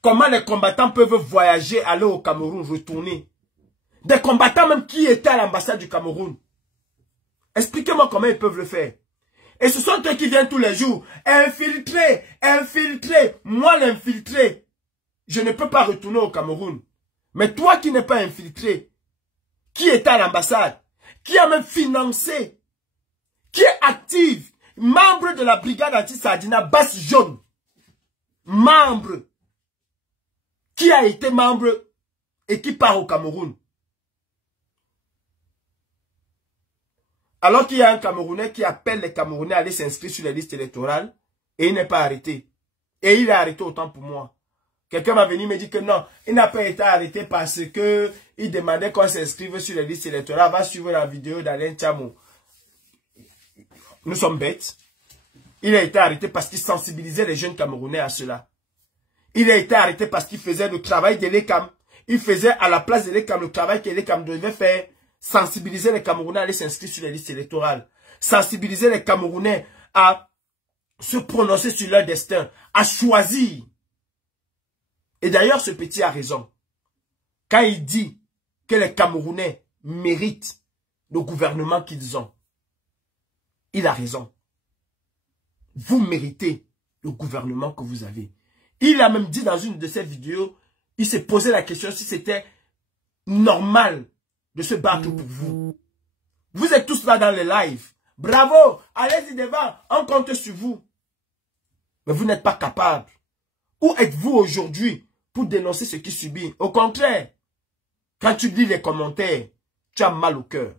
comment les combattants peuvent voyager, aller au Cameroun, retourner. Des combattants même qui étaient à l'ambassade du Cameroun. Expliquez-moi comment ils peuvent le faire. Et ce sont eux qui viennent tous les jours. Infiltrer, infiltrer. Moi l'infiltré. Je ne peux pas retourner au Cameroun. Mais toi qui n'es pas infiltré, qui est à l'ambassade, qui a même financé, qui est active, membre de la brigade anti-Sardina, Basse Jaune, membre, qui a été membre et qui part au Cameroun. Alors qu'il y a un Camerounais qui appelle les Camerounais à aller s'inscrire sur les listes électorales et il n'est pas arrêté. Et il est arrêté autant pour moi. Quelqu'un va venir me dire que non, il n'a pas été arrêté parce que il demandait qu'on s'inscrive sur les listes électorales. Va suivre la vidéo d'Alain Tchamo. Nous sommes bêtes. Il a été arrêté parce qu'il sensibilisait les jeunes Camerounais à cela. Il a été arrêté parce qu'il faisait le travail de l'ECAM. Il faisait à la place de l'ECAM le travail que l'ECAM devait faire. Sensibiliser les Camerounais à aller s'inscrire sur les listes électorales. Sensibiliser les Camerounais à se prononcer sur leur destin. À choisir. Et d'ailleurs, ce petit a raison. Quand il dit que les Camerounais méritent le gouvernement qu'ils ont. Il a raison. Vous méritez le gouvernement que vous avez. Il a même dit dans une de ses vidéos, il s'est posé la question si c'était normal de se battre pour vous. Vous êtes tous là dans les lives. Bravo, allez-y devant, on compte sur vous. Mais vous n'êtes pas capable. Où êtes-vous aujourd'hui pour dénoncer ce qui subit? Au contraire, quand tu lis les commentaires, tu as mal au cœur.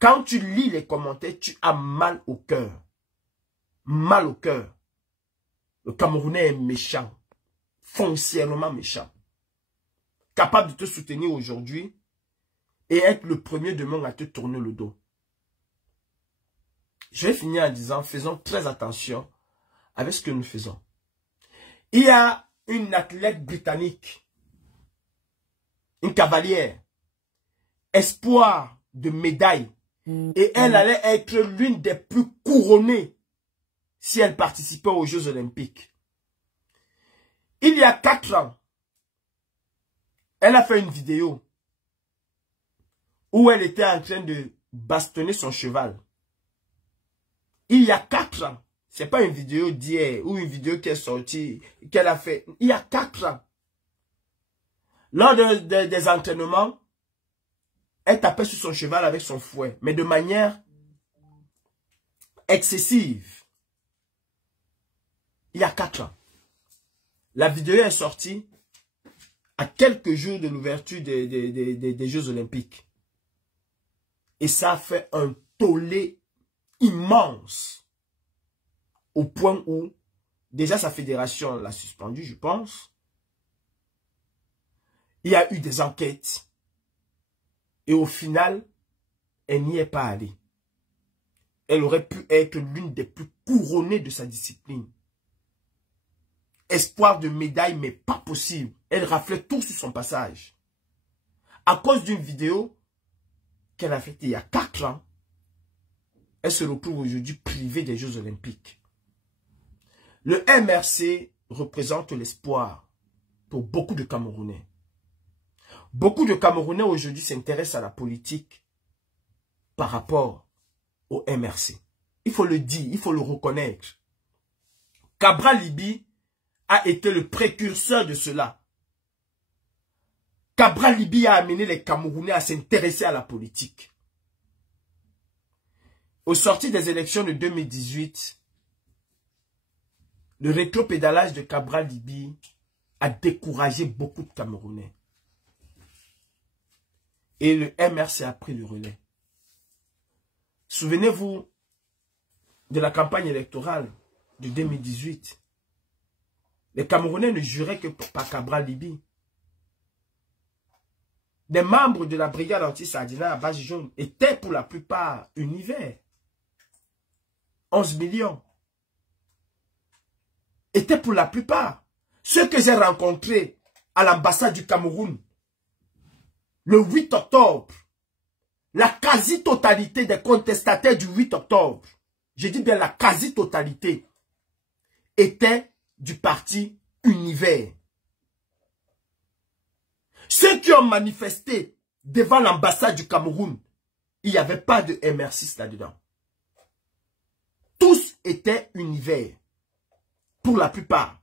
Quand tu lis les commentaires, tu as mal au cœur. Mal au cœur. Le Camerounais est méchant. Foncièrement méchant. Capable de te soutenir aujourd'hui et être le premier demain à te tourner le dos. Je vais finir en disant, faisons très attention avec ce que nous faisons. Il y a une athlète britannique, une cavalière, espoir de médaille, et elle allait être l'une des plus couronnées si elle participait aux Jeux Olympiques. Il y a 4 ans, elle a fait une vidéo où elle était en train de bastonner son cheval. Il y a 4 ans. Ce n'est pas une vidéo d'hier ou une vidéo qui est sortie, qu'elle a fait. Il y a 4 ans. Lors des entraînements, elle tapait sur son cheval avec son fouet, mais de manière excessive. Il y a 4 ans. La vidéo est sortie à quelques jours de l'ouverture des Jeux Olympiques. Et ça a fait un tollé immense. Au point où, déjà sa fédération l'a suspendu, je pense. Il y a eu des enquêtes. Et au final, elle n'y est pas allée. Elle aurait pu être l'une des plus couronnées de sa discipline. Espoir de médaille, mais pas possible. Elle raflait tout sur son passage. À cause d'une vidéo qu'elle a faite il y a 4 ans, elle se retrouve aujourd'hui privée des Jeux Olympiques. Le MRC représente l'espoir pour beaucoup de Camerounais. Beaucoup de Camerounais aujourd'hui s'intéressent à la politique par rapport au MRC. Il faut le dire, il faut le reconnaître. Cabral Libye a été le précurseur de cela. Cabral Libye a amené les Camerounais à s'intéresser à la politique. Au sorti des élections de 2018, le rétropédalage de Cabral Libye a découragé beaucoup de Camerounais. Et le MRC a pris le relais. Souvenez-vous de la campagne électorale de 2018. Les Camerounais ne juraient que par Cabral Libye. Des membres de la brigade anti-Sardina à Base Jaune étaient pour la plupart univers. 11 millions. Étaient pour la plupart. Ceux que j'ai rencontrés à l'ambassade du Cameroun, le 8 octobre, la quasi-totalité des contestataires du 8 octobre, je dis bien la quasi-totalité, étaient du parti Univers. Ceux qui ont manifesté devant l'ambassade du Cameroun, il n'y avait pas de MR6 là-dedans. Tous étaient Univers, pour la plupart.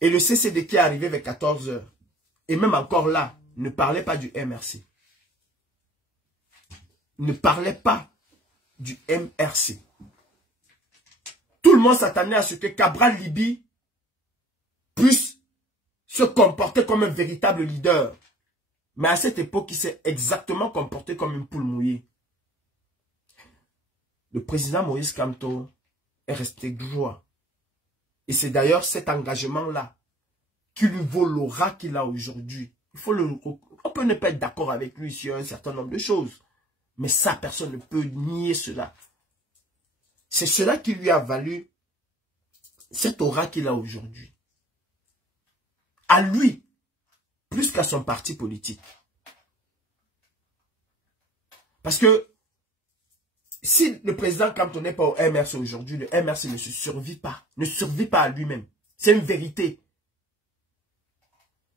Et le CCD qui est arrivé vers 14 h, et même encore là, ne parlait pas du MRC. Ne parlait pas du MRC. Tout le monde s'attendait à ce que Cabral Libye puisse se comporter comme un véritable leader. Mais à cette époque, il s'est exactement comporté comme une poule mouillée. Le président Moïse Kamto est resté droit. Et c'est d'ailleurs cet engagement-là qui lui vaut l'aura qu'il a aujourd'hui. On peut ne pas être d'accord avec lui sur un certain nombre de choses. Mais ça, personne ne peut nier cela. C'est cela qui lui a valu cette aura qu'il a aujourd'hui. À lui, plus qu'à son parti politique. Parce que si le président Kamto n'est pas au MRC aujourd'hui, le MRC ne se survit pas. Ne survit pas à lui-même. C'est une vérité.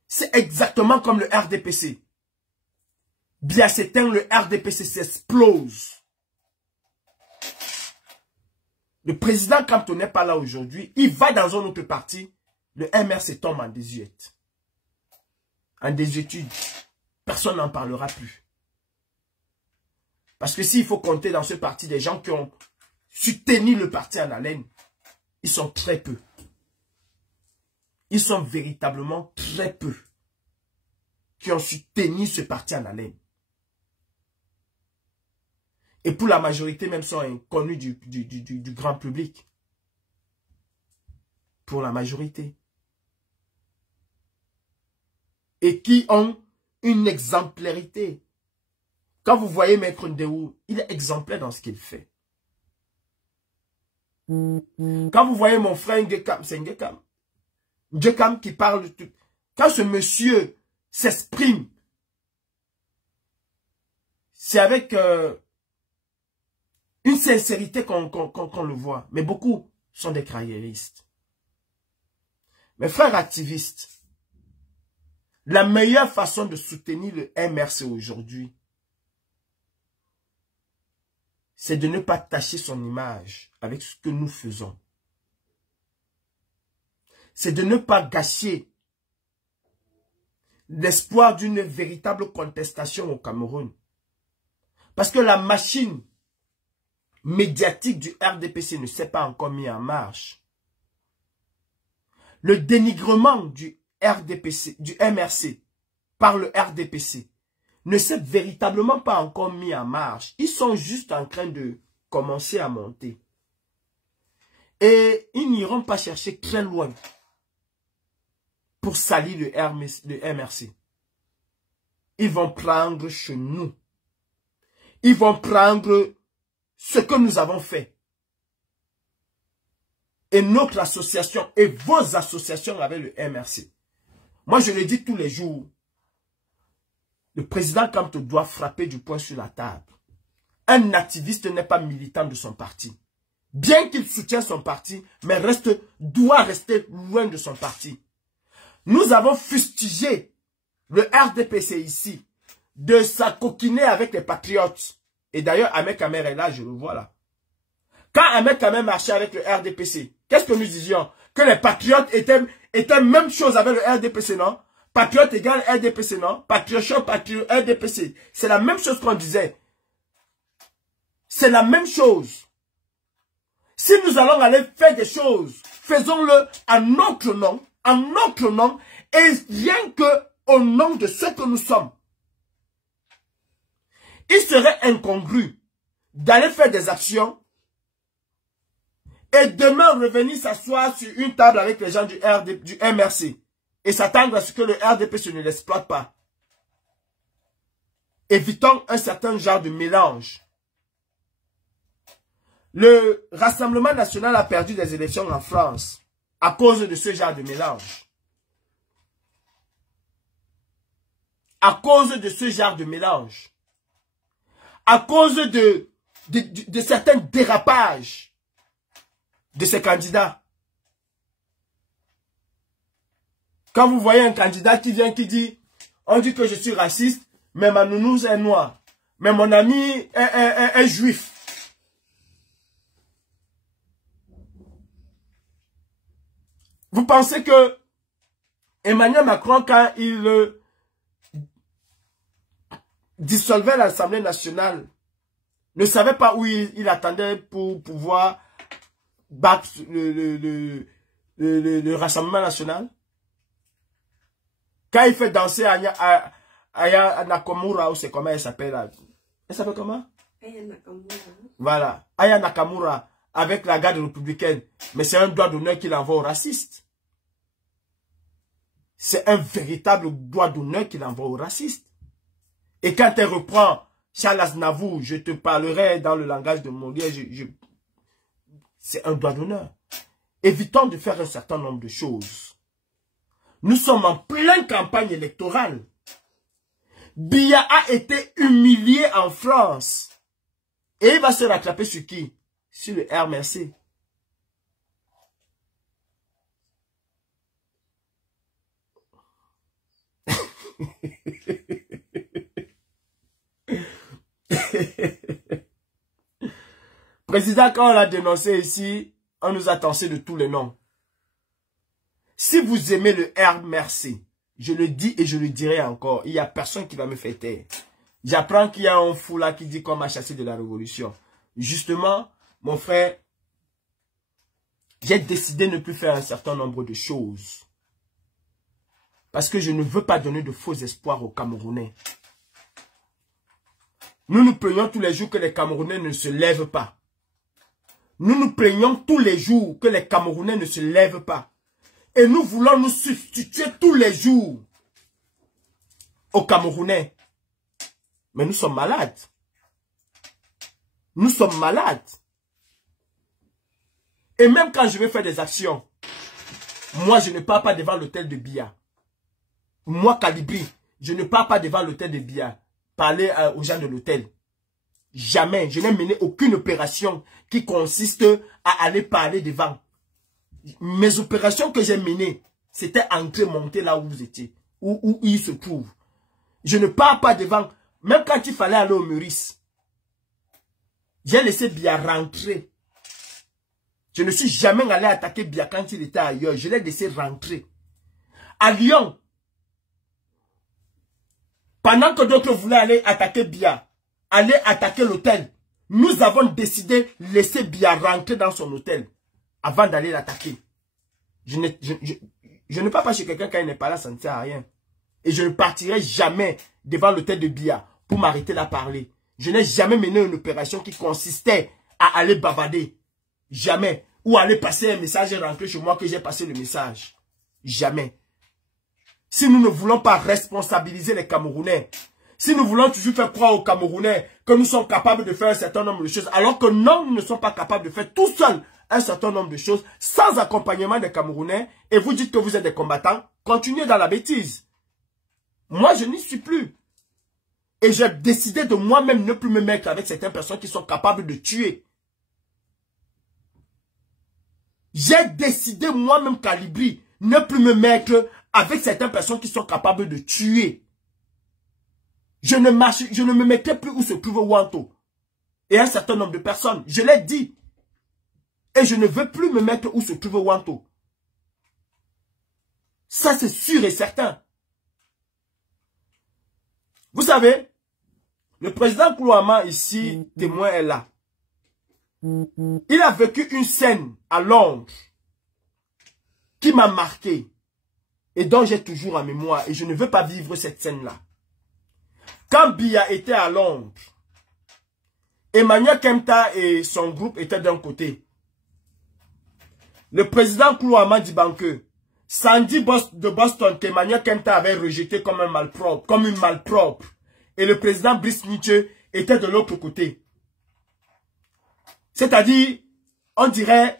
C'est exactement comme le RDPC. Bien s'éteint, le RDPC s'explose. Le président Kamto n'est pas là aujourd'hui. Il va dans un autre parti. Le MRC tombe en désuétude. En désuétude. Personne n'en parlera plus. Parce que s'il faut compter dans ce parti des gens qui ont soutenu le parti en haleine, ils sont très peu. Ils sont véritablement très peu qui ont soutenu ce parti en haleine. Et pour la majorité, même sont inconnus du grand public. Pour la majorité. Et qui ont une exemplarité. Quand vous voyez Maître Ndéou, il est exemplaire dans ce qu'il fait. Quand vous voyez mon frère Ngekam, c'est Ngekam. Ngekam qui parle de tout. Quand ce monsieur s'exprime, c'est avec une sincérité qu'on le voit. Mais beaucoup sont des carriéristes. Mes frères activistes, la meilleure façon de soutenir le MRC aujourd'hui, c'est de ne pas tacher son image avec ce que nous faisons. C'est de ne pas gâcher l'espoir d'une véritable contestation au Cameroun. Parce que la machine médiatique du RDPC ne s'est pas encore mise en marche. Le dénigrement du RDPC, du MRC par le RDPC ne s'est véritablement pas encore mis en marche. Ils sont juste en train de commencer à monter. Et ils n'iront pas chercher très loin pour salir le MRC. Ils vont prendre chez nous. Ils vont prendre ce que nous avons fait. Et notre association et vos associations avec le MRC. Moi, je le dis tous les jours. Le président Kamto doit frapper du poing sur la table. Un activiste n'est pas militant de son parti. bien qu'il soutienne son parti, mais doit rester loin de son parti. Nous avons fustigé le RDPC ici, de s'acoquiner avec les patriotes. Et d'ailleurs, Ahmed Kamer est là, je le vois là. Quand Ahmed Kamer marchait avec le RDPC, qu'est-ce que nous disions? Que les patriotes étaient même chose avec le RDPC, non? Patriote égale RDPC, non? Patriote, RDPC. C'est la même chose qu'on disait. C'est la même chose. Si nous allons aller faire des choses, faisons-le en notre nom, et rien que au nom de ce que nous sommes. Il serait incongru d'aller faire des actions et demain revenir s'asseoir sur une table avec les gens du MRC et s'attendre à ce que le RDPC ne l'exploite pas. Évitons un certain genre de mélange. Le Rassemblement national a perdu des élections en France à cause de ce genre de mélange. À cause de ce genre de mélange. À cause de certains dérapages de ces candidats. Quand vous voyez un candidat qui vient, qui dit, on dit que je suis raciste, mais ma nounou est noire, mais mon ami est juif. Vous pensez que Emmanuel Macron, quand il dissolvait l'Assemblée nationale, ne savait pas où il attendait pour pouvoir battre le Rassemblement national? Quand il fait danser Aya Nakamura, ou c'est comment elle s'appelle? Elle s'appelle comment? Aya Nakamura. Voilà, Aya Nakamura, avec la garde républicaine. Mais c'est un doigt d'honneur qu'il envoie aux racistes. C'est un véritable doigt d'honneur qu'il envoie aux racistes. Et quand elle reprend Charles Aznavour, je te parlerai dans le langage de Molière, c'est un doigt d'honneur. Évitons de faire un certain nombre de choses. Nous sommes en pleine campagne électorale. Biya a été humilié en France. Et il va se rattraper sur qui? Sur le RMC. Président, quand on l'a dénoncé ici, on nous a tassé de tous les noms. Si vous aimez le RMC, je le dis et je le dirai encore, il n'y a personne qui va me faire taire. J'apprends qu'il y a un fou là qui dit qu'on m'a chassé de la révolution. Justement, mon frère, j'ai décidé de ne plus faire un certain nombre de choses. Parce que je ne veux pas donner de faux espoirs aux Camerounais. Nous nous plaignons tous les jours que les Camerounais ne se lèvent pas. Nous nous plaignons tous les jours que les Camerounais ne se lèvent pas. Et nous voulons nous substituer tous les jours aux Camerounais. Mais nous sommes malades. Nous sommes malades. Et même quand je vais faire des actions, moi je ne pars pas devant l'hôtel de Biya. Moi, Kalibri, je ne pars pas devant l'hôtel de Biya. Parler aux gens de l'hôtel. Jamais. Je n'ai mené aucune opération qui consiste à aller parler devant. Mes opérations que j'ai menées, c'était entrer, monter là où vous étiez. Où il se trouve. Je ne pars pas devant. Même quand il fallait aller au Meurice. J'ai laissé Biya rentrer. Je ne suis jamais allé attaquer Biya quand il était ailleurs. Je l'ai laissé rentrer. À Lyon, pendant que d'autres voulaient aller attaquer Biya, aller attaquer l'hôtel, nous avons décidé de laisser Biya rentrer dans son hôtel avant d'aller l'attaquer. Je ne pars pas chez quelqu'un quand il n'est pas là, ça ne sert à rien. Et je ne partirai jamais devant l'hôtel de Biya pour m'arrêter là parler. Je n'ai jamais mené une opération qui consistait à aller bavarder. Jamais. Ou aller passer un message et rentrer chez moi que j'ai passé le message. Jamais. Si nous ne voulons pas responsabiliser les Camerounais, si nous voulons toujours faire croire aux Camerounais que nous sommes capables de faire un certain nombre de choses, alors que non, nous ne sommes pas capables de faire tout seuls un certain nombre de choses, sans accompagnement des Camerounais, et vous dites que vous êtes des combattants, continuez dans la bêtise. Moi, je n'y suis plus. Et j'ai décidé de moi-même ne plus me mettre avec certaines personnes qui sont capables de tuer. J'ai décidé moi-même, Calibri, ne plus me mettre avec certaines personnes qui sont capables de tuer. Je ne me mettais plus où se trouve Wanto. Et un certain nombre de personnes. Je l'ai dit. Et je ne veux plus me mettre où se trouve Wanto. Ça, c'est sûr et certain. Vous savez, le président Koulouama ici, témoin est là. Il a vécu une scène à Londres qui m'a marqué et dont j'ai toujours en mémoire et je ne veux pas vivre cette scène-là. Quand Biya était à Londres, Emmanuel Kempta et son groupe étaient d'un côté. Le président Koulouama dit que Sandy de Boston qu'Emmanuel Kempta avait rejeté comme un malpropre, comme une malpropre. Et le président Brice Nietzsche était de l'autre côté. C'est-à-dire, on dirait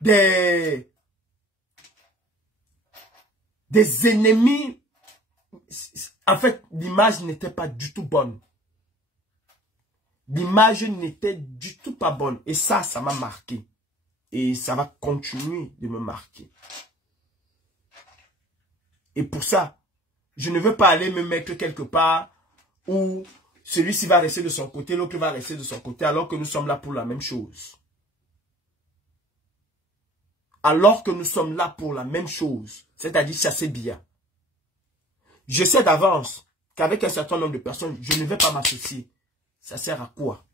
des ennemis. En fait, l'image n'était pas du tout bonne. L'image n'était du tout pas bonne. Et ça m'a marqué. Et ça va continuer de me marquer. Et pour ça, je ne veux pas aller me mettre quelque part où celui-ci va rester de son côté, l'autre va rester de son côté, alors que nous sommes là pour la même chose. Alors que nous sommes là pour la même chose, c'est-à-dire chasser Biya. Je sais d'avance qu'avec un certain nombre de personnes, je ne vais pas m'associer. Ça sert à quoi?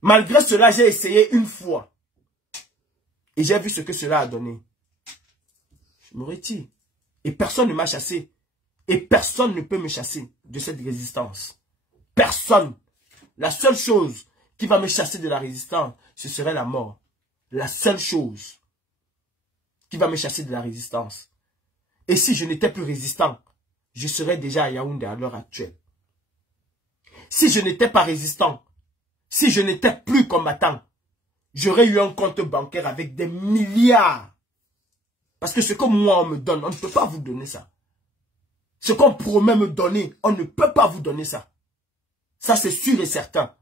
Malgré cela, j'ai essayé une fois. Et j'ai vu ce que cela a donné. Je me retire. Et personne ne m'a chassé. Et personne ne peut me chasser de cette résistance. Personne. La seule chose qui va me chasser de la résistance, ce serait la mort. La seule chose qui va me chasser de la résistance. Et si je n'étais plus résistant, je serais déjà à Yaoundé à l'heure actuelle. Si je n'étais pas résistant, si je n'étais plus combattant, j'aurais eu un compte bancaire avec des milliards. Parce que ce que moi on me donne, on ne peut pas vous donner ça. Ce qu'on promet me donner, on ne peut pas vous donner ça. Ça c'est sûr et certain.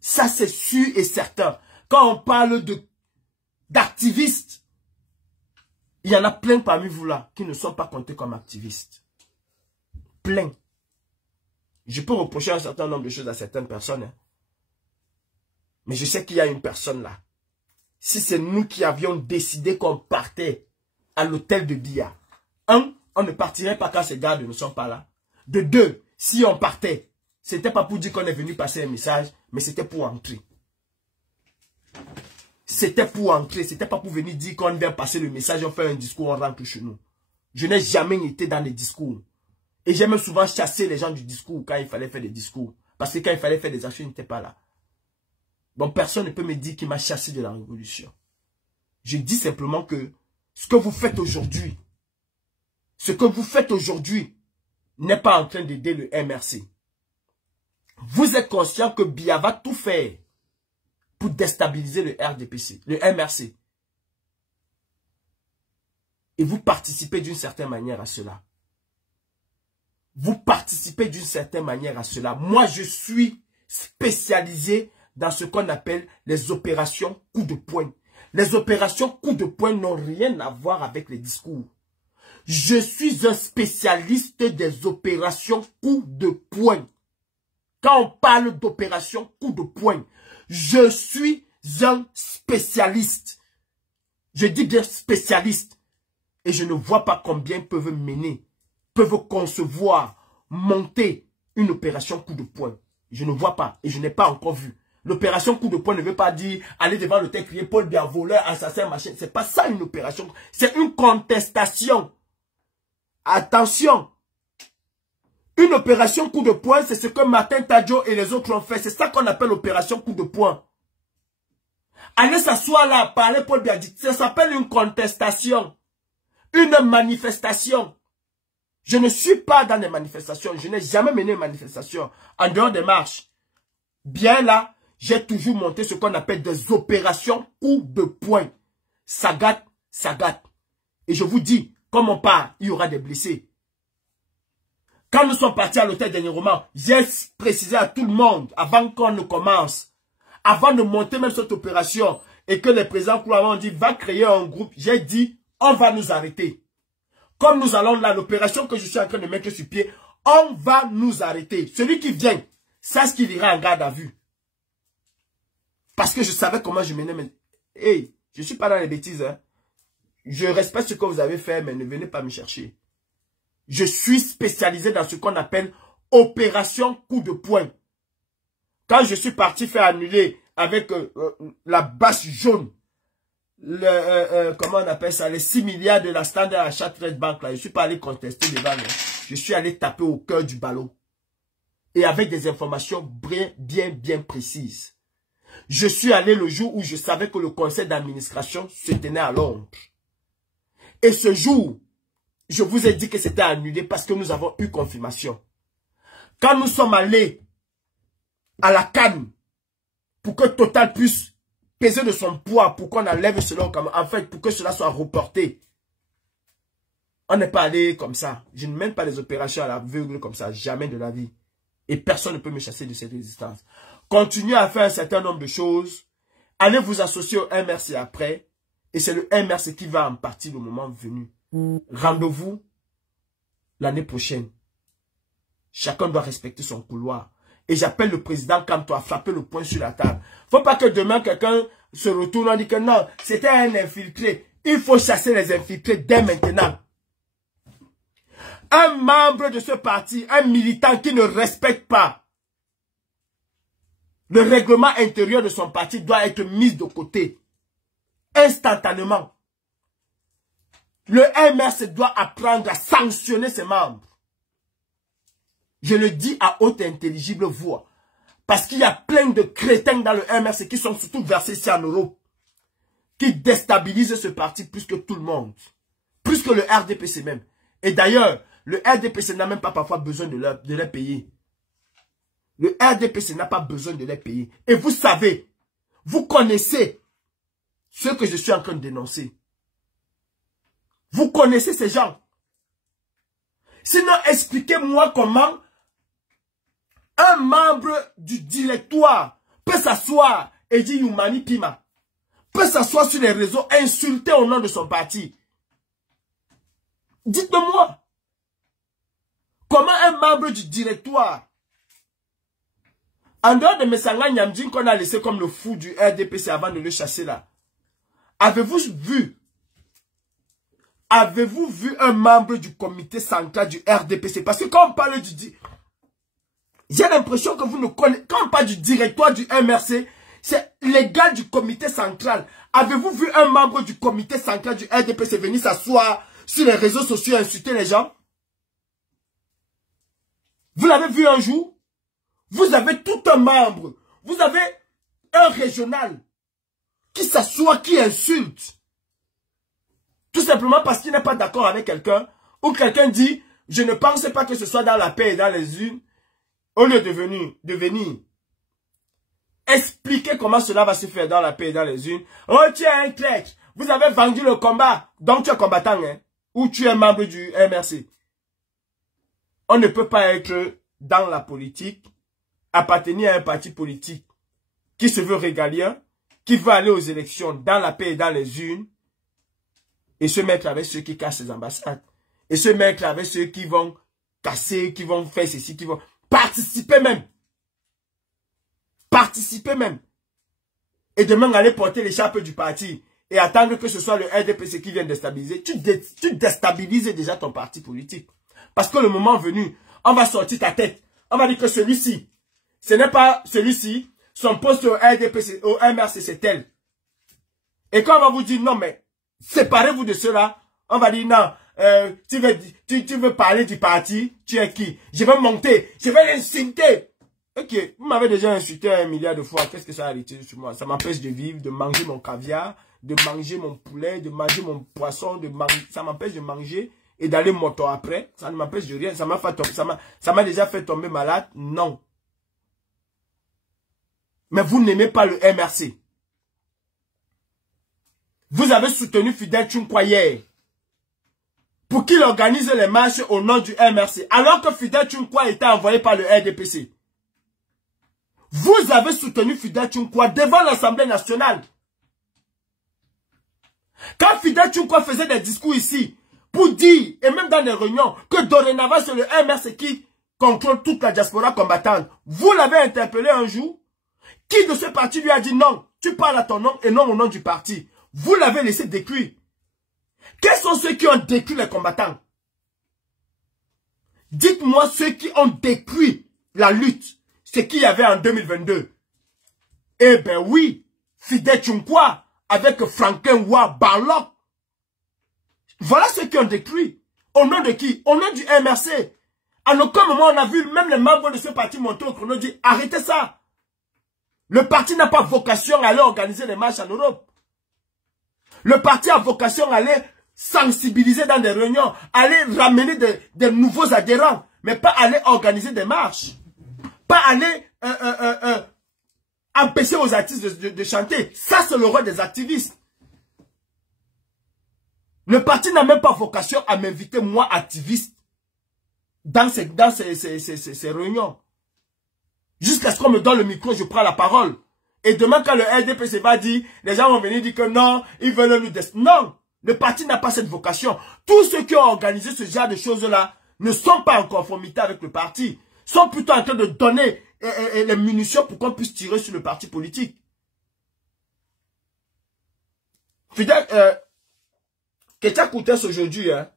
Ça c'est sûr et certain. Quand on parle d'activistes, il y en a plein parmi vous là qui ne sont pas comptés comme activistes. Plein. Je peux reprocher un certain nombre de choses à certaines personnes. Hein. Mais je sais qu'il y a une personne là. Si c'est nous qui avions décidé qu'on partait à l'hôtel de Biya. 1, on ne partirait pas quand ces gardes ne sont pas là. De 2, si on partait, c'était pas pour dire qu'on est venu passer un message, mais c'était pour entrer. C'était pour entrer, c'était pas pour venir dire qu'on vient passer le message, on fait un discours, on rentre chez nous. Je n'ai jamais été dans les discours. Et j'ai même souvent chassé les gens du discours quand il fallait faire des discours. Parce que quand il fallait faire des actions, ils n'étaient pas là. Bon, personne ne peut me dire qu'il m'a chassé de la révolution. Je dis simplement que ce que vous faites aujourd'hui, n'est pas en train d'aider le MRC. Vous êtes conscient que Biya va tout faire pour déstabiliser le RDPC, le MRC. Et vous participez d'une certaine manière à cela. Vous participez d'une certaine manière à cela. Moi, je suis spécialisé dans ce qu'on appelle les opérations coup de poing. Les opérations coup de poing n'ont rien à voir avec les discours. Je suis un spécialiste des opérations coup de poing. Quand on parle d'opérations coup de poing, je suis un spécialiste. Je dis bien spécialiste. Et je ne vois pas combien peuvent mener, peuvent concevoir, monter une opération coup de poing. Je ne vois pas et je n'ai pas encore vu. L'opération coup de poing ne veut pas dire aller devant l'hôtel, crier Paul Biya, voleur, assassin, machin. C'est pas ça une opération. C'est une contestation. Attention. Une opération coup de poing, c'est ce que Martin Tadjo et les autres ont fait. C'est ça qu'on appelle opération coup de poing. Allez s'asseoir là, parler Paul Biya, ça s'appelle une contestation. Une manifestation. Je ne suis pas dans des manifestations. Je n'ai jamais mené une manifestation en dehors des marches. Bien là, j'ai toujours monté ce qu'on appelle des opérations coup de poing. Ça gâte, ça gâte. Et je vous dis, comme on part, il y aura des blessés. Quand nous sommes partis à l'hôtel dernièrement, j'ai précisé à tout le monde, avant qu'on ne commence, avant de monter même cette opération, et que les présidents Kourouamba ont dit, va créer un groupe, j'ai dit, on va nous arrêter. Comme nous allons là, l'opération que je suis en train de mettre sur pied, on va nous arrêter. Celui qui vient, sache qu'il ira en garde à vue. Parce que je savais comment je menais mes... Hey, je ne suis pas dans les bêtises. Hein. Je respecte ce que vous avez fait, mais ne venez pas me chercher. Je suis spécialisé dans ce qu'on appelle opération coup de poing. Quand je suis parti faire annuler avec la bâche jaune, comment on appelle ça, les 6 milliards de la Standard Chartered Bank, là, je ne suis pas allé contester devant. Je suis allé taper au cœur du ballon. Et avec des informations bien précises. Je suis allé le jour où je savais que le conseil d'administration se tenait à Londres. Et ce jour, je vous ai dit que c'était annulé parce que nous avons eu confirmation. Quand nous sommes allés à la CAN pour que Total puisse peser de son poids, pour qu'on enlève cela, en fait, pour que cela soit reporté. On n'est pas allé comme ça. Je ne mène pas des opérations à l'aveugle comme ça, jamais de la vie. Et personne ne peut me chasser de cette résistance. Continuez à faire un certain nombre de choses. Allez vous associer au MRC après. Et c'est le MRC qui va en partie le moment venu. Rendez-vous l'année prochaine. Chacun doit respecter son couloir. Et j'appelle le président Kamto à frapper le poing sur la table. Faut pas que demain quelqu'un se retourne et dit que non, c'était un infiltré. Il faut chasser les infiltrés dès maintenant. Un membre de ce parti, un militant qui ne respecte pas le règlement intérieur de son parti doit être mis de côté. Instantanément. Le MRC doit apprendre à sanctionner ses membres. Je le dis à haute et intelligible voix. Parce qu'il y a plein de crétins dans le MRC qui sont surtout versés ici en Europe. Qui déstabilisent ce parti plus que tout le monde. Plus que le RDPC même. Et d'ailleurs, le RDPC n'a même pas parfois besoin de les payer. Le RDPC n'a pas besoin de les payer. Et vous savez, vous connaissez ce que je suis en train de dénoncer. Vous connaissez ces gens. Sinon, expliquez-moi comment un membre du directoire peut s'asseoir et dire Youmani Pima. Peut s'asseoir sur les réseaux, insulter au nom de son parti. Dites-moi. Comment un membre du directoire, en dehors de Messanga Nyamdjin qu'on a laissé comme le fou du RDPC avant de le chasser là, avez-vous vu un membre du comité central du RDPC? Parce que quand on parle j'ai l'impression que vous ne connaissez, quand on parle du directoire du MRC, c'est les gars du comité central. Avez-vous vu un membre du comité central du RDPC venir s'asseoir sur les réseaux sociaux et insulter les gens? Vous l'avez vu un jour? Vous avez tout un membre. Vous avez un régional qui s'assoit, qui insulte. Tout simplement parce qu'il n'est pas d'accord avec quelqu'un. Ou quelqu'un dit, je ne pensais pas que ce soit dans la paix et dans les unes. Au lieu de venir expliquer comment cela va se faire dans la paix et dans les unes. Oh, tu es un traître. Vous avez vendu le combat. Donc tu es combattant. Hein? Ou tu es membre du MRC. On ne peut pas être dans la politique, appartenir à un parti politique qui se veut régalien, qui veut aller aux élections dans la paix et dans les urnes, et se mettre avec ceux qui cassent les ambassades, et se mettre avec ceux qui vont casser, qui vont faire ceci, qui vont participer même. Participer même. Et demain aller porter l'écharpe du parti et attendre que ce soit le RDPC qui vienne déstabiliser. Tu déstabilises déjà ton parti politique. Parce que le moment venu, on va sortir ta tête. On va dire que celui-ci, ce n'est pas celui-ci, son poste au RDPC, au MRC, c'est tel. Et quand on va vous dire non, mais séparez-vous de cela, on va dire non, tu veux parler du parti, tu es qui? Je vais monter, je vais l'insulter. Ok, vous m'avez déjà insulté 1 milliard de fois, qu'est-ce que ça a hérité sur moi? Ça m'empêche de vivre, de manger mon caviar, de manger mon poulet, de manger mon poisson, ça m'empêche de manger et d'aller moto après. Ça ne m'empêche de rien, ça m'a déjà fait tomber malade, non. Mais vous n'aimez pas le MRC. Vous avez soutenu Fidel Tchoukwa hier pour qu'il organise les marches au nom du MRC, alors que Fidel Tchoukwa était envoyé par le RDPC. Vous avez soutenu Fidel Tchoukwa devant l'Assemblée nationale. Quand Fidel Tchoukwa faisait des discours ici, pour dire, et même dans les réunions, que dorénavant c'est le MRC qui contrôle toute la diaspora combattante, vous l'avez interpellé un jour, qui de ce parti lui a dit non, tu parles à ton nom et non au nom du parti. Vous l'avez laissé détruire. Quels sont ceux qui ont détruit les combattants? Dites-moi ceux qui ont détruit la lutte. Ce qu'il y avait en 2022. Eh ben oui, Fidel Tchoukwa avec Franklin Wa Barlock. Voilà ceux qui ont détruit. Au nom de qui? Au nom du MRC. En aucun moment on a vu même les membres de ce parti monter au chrono dire arrêtez ça. Le parti n'a pas vocation à aller organiser des marches en Europe. Le parti a vocation à aller sensibiliser dans des réunions, aller ramener des nouveaux adhérents, mais pas aller organiser des marches. Pas aller empêcher aux artistes de chanter. Ça, c'est le rôle des activistes. Le parti n'a même pas vocation à m'inviter, moi, activiste, dans ces réunions. Jusqu'à ce qu'on me donne le micro, je prends la parole. Et demain, quand le RDPC va dire, les gens vont venir dire que non, ils veulent nous descendre. Non, le parti n'a pas cette vocation. Tous ceux qui ont organisé ce genre de choses-là ne sont pas en conformité avec le parti. Sont plutôt en train de donner les munitions pour qu'on puisse tirer sur le parti politique. Fidel, Ketia Koutes aujourd'hui, hein,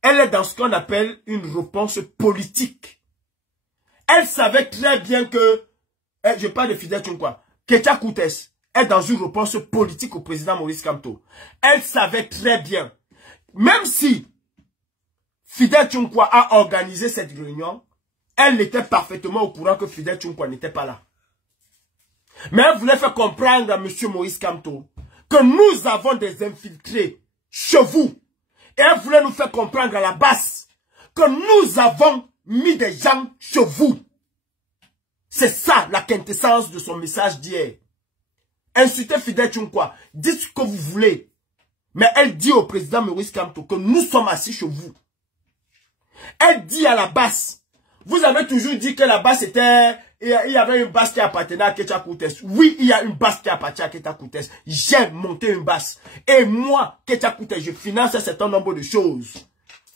elle est dans ce qu'on appelle une réponse politique. Elle savait très bien que, je parle de Fidel Tchoukwa, Ketia Koutes est dans une réponse politique au président Maurice Kamto. Elle savait très bien, même si Fidel Tchoukwa a organisé cette réunion, elle était parfaitement au courant que Fidel Tchoukwa n'était pas là. Mais elle voulait faire comprendre à M. Maurice Kamto que nous avons des infiltrés chez vous. Et elle voulait nous faire comprendre à la base que nous avons mis des gens chez vous. C'est ça la quintessence de son message d'hier. Insultez Fidel Tchoukwa, dites ce que vous voulez. Mais elle dit au président Maurice Kamto que nous sommes assis chez vous. Elle dit à la base, vous avez toujours dit que la base était, il y avait une base qui appartenait à Ketia Koutes. Oui, il y a une base qui appartient à Ketia Koutes. J'ai monté une base. Et moi, Ketia Koutes, je finance un certain nombre de choses.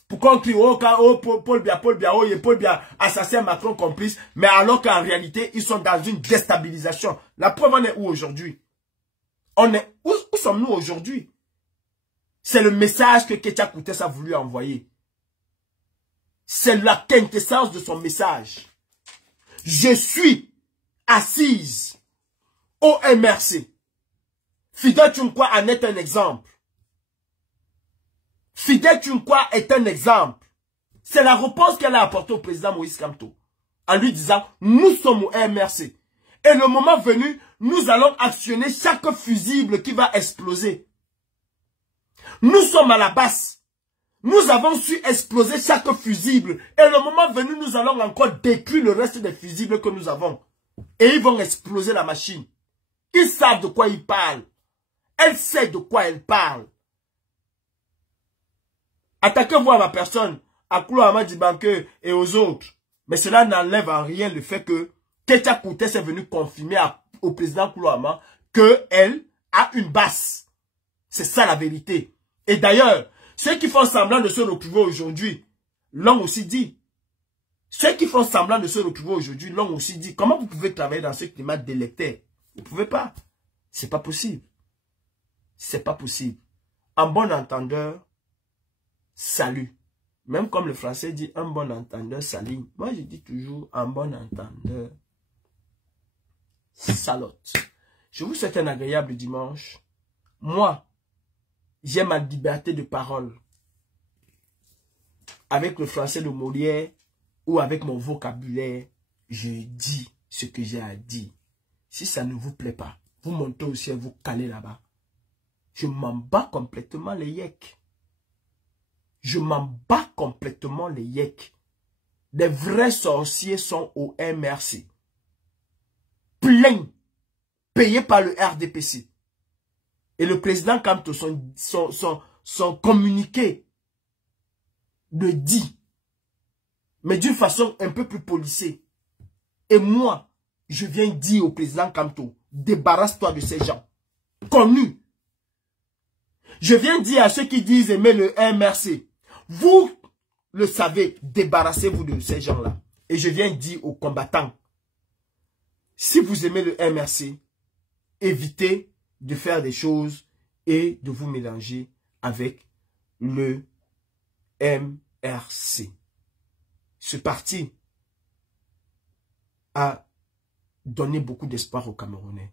Pour qu'on crie, oh, Paul Biya, assassin Macron complice. Mais alors qu'en réalité, ils sont dans une déstabilisation. La preuve, on est où aujourd'hui? Où sommes-nous aujourd'hui? C'est le message que Ketia Koutes a voulu envoyer. C'est la quintessence de son message. Je suis assise au MRC. Fidel Tchoukwa en est un exemple. Fidel Tchoukwa est un exemple. C'est la réponse qu'elle a apportée au président Maurice Kamto. En lui disant, nous sommes au MRC. Et le moment venu, nous allons actionner chaque fusible qui va exploser. Nous sommes à la base. Nous avons su exploser chaque fusible. Et le moment venu, nous allons encore détruire le reste des fusibles que nous avons. Et ils vont exploser la machine. Ils savent de quoi ils parlent. Elle sait de quoi elle parle. Attaquez-vous à ma personne, à Koulo Amadi Banque et aux autres. Mais cela n'enlève en rien le fait que Ketia Koutes est venu confirmer au président Koulo Ama qu'elle a une base. C'est ça la vérité. Et d'ailleurs, ceux qui font semblant de se retrouver aujourd'hui, l'ont aussi dit. Ceux qui font semblant de se retrouver aujourd'hui, l'ont aussi dit. Comment vous pouvez travailler dans ce climat délecteur? Vous ne pouvez pas. C'est pas possible. C'est pas possible. En bon entendeur, salut. Même comme le français dit, un bon entendeur s'aligne. Moi, je dis toujours, un bon entendeur salote. Je vous souhaite un agréable dimanche. Moi, j'ai ma liberté de parole. Avec le français de Molière ou avec mon vocabulaire, je dis ce que j'ai à dire. Si ça ne vous plaît pas, vous montez au ciel, vous calez là-bas. Je m'en bats complètement les yeux. Je m'en bats complètement les yeux. Les vrais sorciers sont au MRC. Pleins, payés par le RDPC. Et le président Kamto, son communiqué le dit, mais d'une façon un peu plus policée. Et moi, je viens dire au président Kamto, débarrasse-toi de ces gens. Connus. Je viens dire à ceux qui disent aimer le MRC, vous le savez, débarrassez-vous de ces gens-là. Et je viens dire aux combattants, si vous aimez le MRC, évitez de faire des choses et de vous mélanger avec le MRC. Ce parti a donné beaucoup d'espoir aux Camerounais.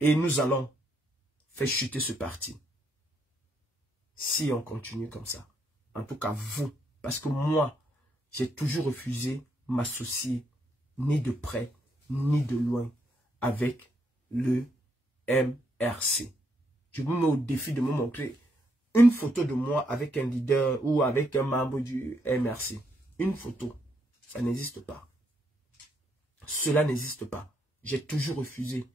Et nous allons faire chuter ce parti. Si on continue comme ça. En tout cas, vous. Parce que moi, j'ai toujours refusé m'associer ni de près, ni de loin avec le MRC. Je me mets au défi de me montrer une photo de moi avec un leader ou avec un membre du MRC. Une photo. Ça n'existe pas. Cela n'existe pas. J'ai toujours refusé.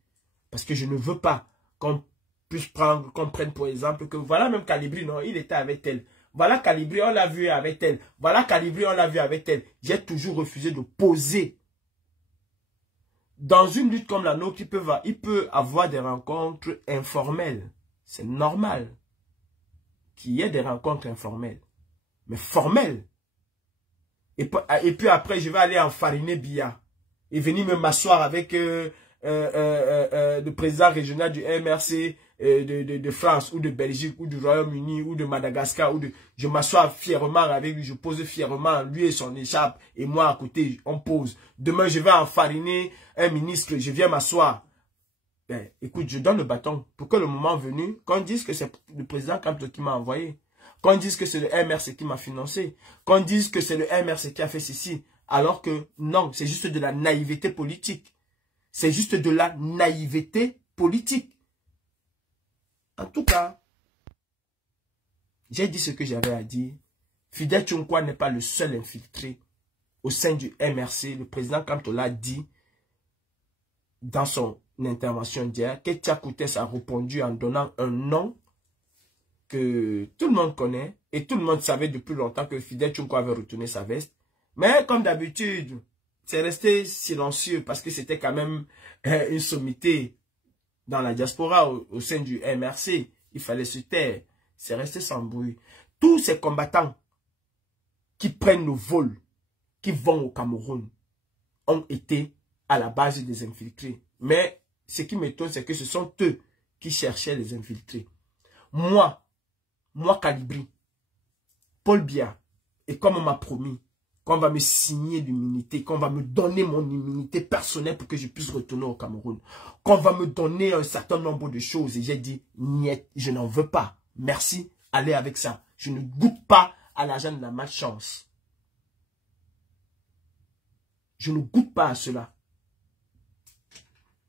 Parce que je ne veux pas qu'on puisse prendre, qu'on prenne pour exemple que voilà même Calibri, non, il était avec elle. Voilà Calibri, on l'a vu avec elle. Voilà Calibri, on l'a vu avec elle. J'ai toujours refusé de poser. Dans une lutte comme la nôtre, il peut avoir des rencontres informelles. C'est normal qu'il y ait des rencontres informelles. Mais formelles. Et puis après, je vais aller enfariner Biya. Et venir me m'asseoir avec le président régional du MRC de France ou de Belgique ou du Royaume-Uni ou de Madagascar. Je m'assois fièrement avec lui, je pose fièrement, lui et son écharpe et moi à côté, on pose. Demain, je vais enfariner un ministre, je viens m'asseoir. Ben, écoute, je donne le bâton pour que le moment venu, qu'on dise que c'est le président Kamto qui m'a envoyé, qu'on dise que c'est le MRC qui m'a financé, qu'on dise que c'est le MRC qui a fait ceci. Alors que non, c'est juste de la naïveté politique. C'est juste de la naïveté politique. En tout cas, j'ai dit ce que j'avais à dire. Fidel Tchonkwa n'est pas le seul infiltré au sein du MRC. Le président Kamto l'a dit dans son intervention d'hier. Ketia Koutes a répondu en donnant un nom que tout le monde connaît. Et tout le monde savait depuis longtemps que Fidel Tchonkwa avait retourné sa veste. Mais comme d'habitude, c'est resté silencieux parce que c'était quand même une sommité dans la diaspora au sein du MRC. Il fallait se taire. C'est resté sans bruit. Tous ces combattants qui prennent le vol, qui vont au Cameroun, ont été à la base des infiltrés. Mais ce qui m'étonne, c'est que ce sont eux qui cherchaient les infiltrés. Moi Calibri, Paul Biya, et comme on m'a promis, qu'on va me signer l'immunité, qu'on va me donner mon immunité personnelle pour que je puisse retourner au Cameroun, qu'on va me donner un certain nombre de choses. Et j'ai dit, niet, je n'en veux pas. Merci, allez avec ça. Je ne goûte pas à l'argent de la malchance. Je ne goûte pas à cela.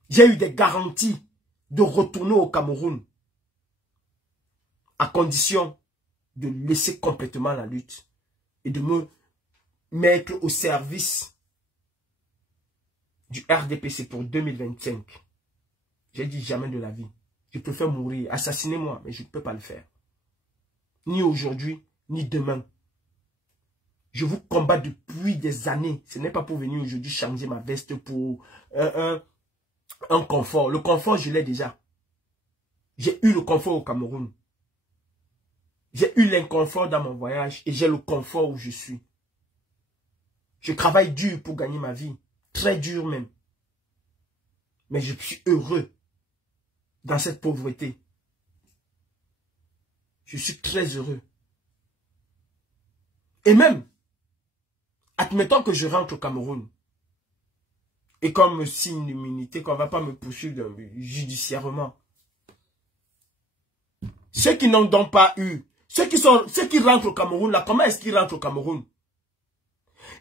J'ai eu des garanties de retourner au Cameroun à condition de laisser complètement la lutte et de me mettre au service du RDPC pour 2025. J'ai dit jamais de la vie. Je préfère mourir. Assassinez-moi, mais je ne peux pas le faire. Ni aujourd'hui, ni demain. Je vous combats depuis des années. Ce n'est pas pour venir aujourd'hui changer ma veste pour un confort. Le confort, je l'ai déjà. J'ai eu le confort au Cameroun. J'ai eu l'inconfort dans mon voyage et j'ai le confort où je suis. Je travaille dur pour gagner ma vie. Très dur même. Mais je suis heureux dans cette pauvreté. Je suis très heureux. Et même, admettons que je rentre au Cameroun et qu'on me signe l'immunité, qu'on ne va pas me poursuivre judiciairement. Ceux qui n'ont donc pas eu, ceux qui rentrent au Cameroun, là, comment est-ce qu'ils rentrent au Cameroun?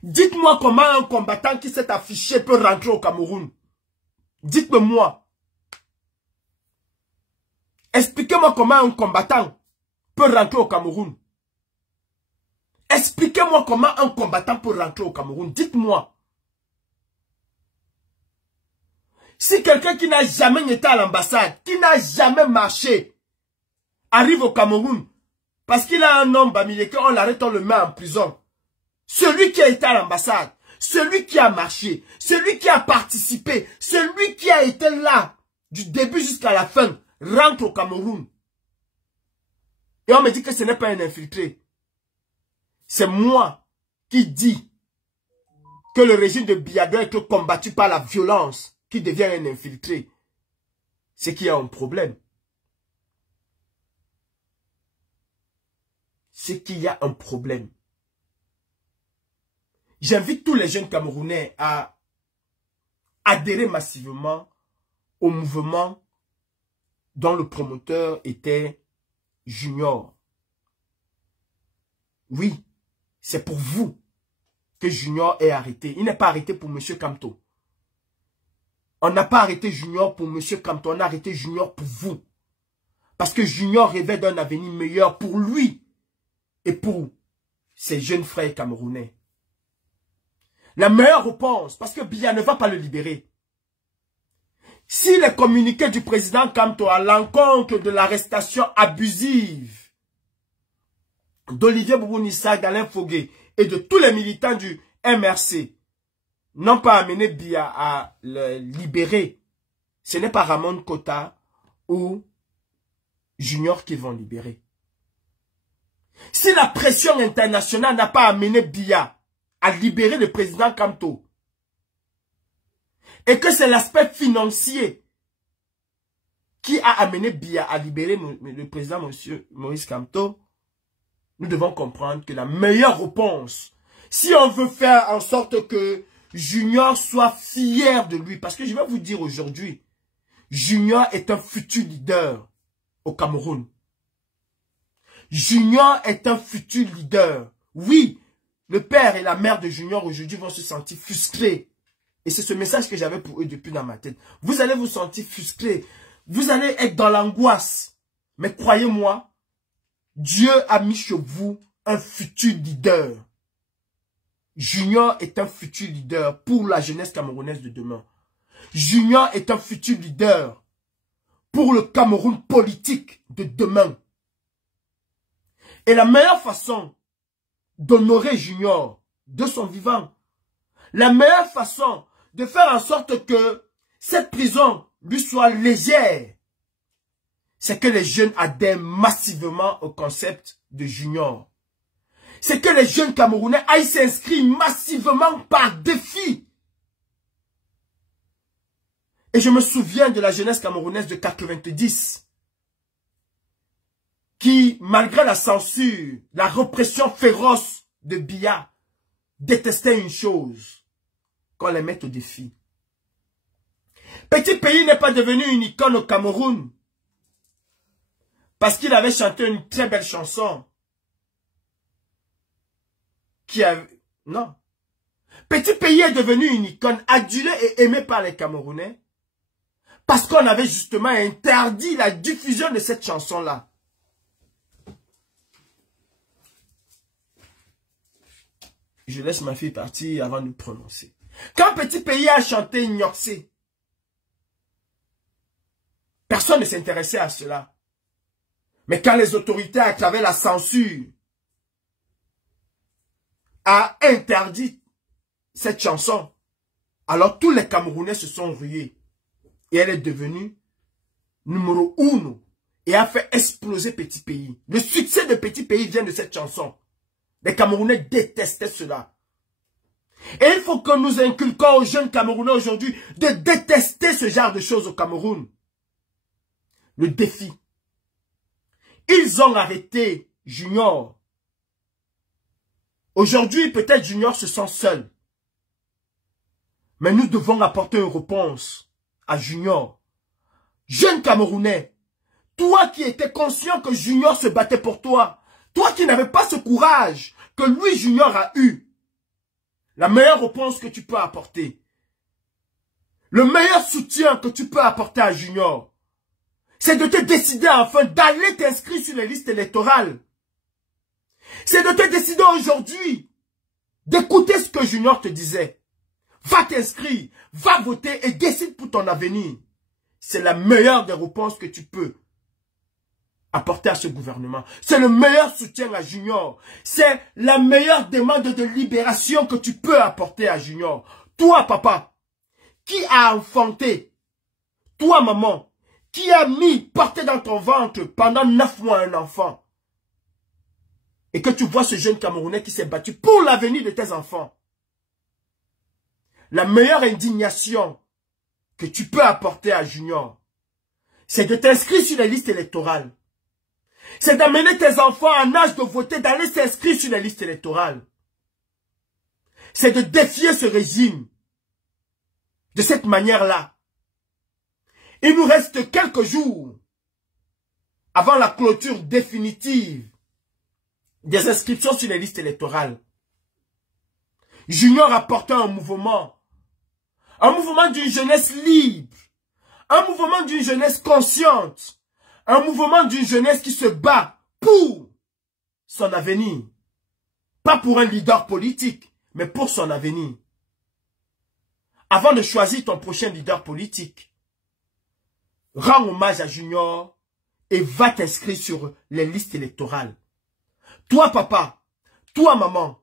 Dites-moi comment un combattant qui s'est affiché peut rentrer au Cameroun. Dites-moi. Expliquez-moi comment un combattant peut rentrer au Cameroun. Expliquez-moi comment un combattant peut rentrer au Cameroun. Dites-moi. Si quelqu'un qui n'a jamais été à l'ambassade, qui n'a jamais marché, arrive au Cameroun, parce qu'il a un homme bamileke, on l'arrête, on le met en prison. Celui qui a été à l'ambassade, celui qui a marché, celui qui a participé, celui qui a été là du début jusqu'à la fin, rentre au Cameroun. Et on me dit que ce n'est pas un infiltré. C'est moi qui dis que le régime de Biya doit être combattu par la violence, qui devient un infiltré. C'est qu'il y a un problème. C'est qu'il y a un problème. J'invite tous les jeunes Camerounais à adhérer massivement au mouvement dont le promoteur était Junior. Oui, c'est pour vous que Junior est arrêté. Il n'est pas arrêté pour M. Kamto. On n'a pas arrêté Junior pour M. Kamto, on a arrêté Junior pour vous. Parce que Junior rêvait d'un avenir meilleur pour lui et pour ses jeunes frères camerounais. La meilleure réponse, parce que Biya ne va pas le libérer. Si les communiqués du président Kamto à l'encontre de l'arrestation abusive d'Olivier Boubou-Nissa, d'Alain Fogué et de tous les militants du MRC n'ont pas amené Biya à le libérer, ce n'est pas Ramon Kota ou Junior qui vont libérer. Si la pression internationale n'a pas amené Biya à libérer le président Kamto, et que c'est l'aspect financier qui a amené Biya à libérer le président M. Maurice Kamto, nous devons comprendre que la meilleure réponse, si on veut faire en sorte que Junior soit fier de lui, parce que je vais vous dire aujourd'hui, Junior est un futur leader au Cameroun. Junior est un futur leader. Oui, le père et la mère de Junior aujourd'hui vont se sentir frustrés. Et c'est ce message que j'avais pour eux depuis dans ma tête. Vous allez vous sentir frustrés. Vous allez être dans l'angoisse. Mais croyez-moi, Dieu a mis chez vous un futur leader. Junior est un futur leader pour la jeunesse camerounaise de demain. Junior est un futur leader pour le Cameroun politique de demain. Et la meilleure façon d'honorer Junior de son vivant, la meilleure façon de faire en sorte que cette prison lui soit légère, c'est que les jeunes adhèrent massivement au concept de Junior. C'est que les jeunes Camerounais aillent s'inscrire massivement par défi. Et je me souviens de la jeunesse camerounaise de 90, qui, malgré la censure, la répression féroce de Biya, détestait une chose, qu'on les mette au défi. Petit Pays n'est pas devenu une icône au Cameroun, parce qu'il avait chanté une très belle chanson, non. Petit Pays est devenu une icône adulée et aimée par les Camerounais, parce qu'on avait justement interdit la diffusion de cette chanson-là. Je laisse ma fille partir avant de prononcer. Quand Petit Pays a chanté Nyoxé, personne ne s'intéressait à cela. Mais quand les autorités, à travers la censure, a interdit cette chanson, alors tous les Camerounais se sont rués. Et elle est devenue numéro 1 et a fait exploser Petit Pays. Le succès de Petit Pays vient de cette chanson. Les Camerounais détestaient cela. Et il faut que nous inculquions aux jeunes Camerounais aujourd'hui de détester ce genre de choses au Cameroun. Le défi. Ils ont arrêté Junior. Aujourd'hui, peut-être Junior se sent seul. Mais nous devons apporter une réponse à Junior. Jeune Camerounais, toi qui étais conscient que Junior se battait pour toi, toi qui n'avais pas ce courage que lui, Junior, a eu, la meilleure réponse que tu peux apporter, le meilleur soutien que tu peux apporter à Junior, c'est de te décider enfin d'aller t'inscrire sur les listes électorales. C'est de te décider aujourd'hui d'écouter ce que Junior te disait. Va t'inscrire, va voter et décide pour ton avenir. C'est la meilleure des réponses que tu peux apporter à ce gouvernement. C'est le meilleur soutien à Junior. C'est la meilleure demande de libération que tu peux apporter à Junior. Toi, papa, qui a enfanté, toi, maman, qui a porté dans ton ventre pendant 9 mois un enfant, et que tu vois ce jeune Camerounais qui s'est battu pour l'avenir de tes enfants. La meilleure indignation que tu peux apporter à Junior, c'est de t'inscrire sur les listes électorales. C'est d'amener tes enfants en âge de voter, d'aller s'inscrire sur les listes électorales. C'est de défier ce régime. De cette manière-là. Il nous reste quelques jours avant la clôture définitive des inscriptions sur les listes électorales. Junior a porté un mouvement d'une jeunesse libre, un mouvement d'une jeunesse consciente, un mouvement d'une jeunesse qui se bat pour son avenir. Pas pour un leader politique, mais pour son avenir. Avant de choisir ton prochain leader politique, rends hommage à Junior et va t'inscrire sur les listes électorales. Toi, papa, toi, maman,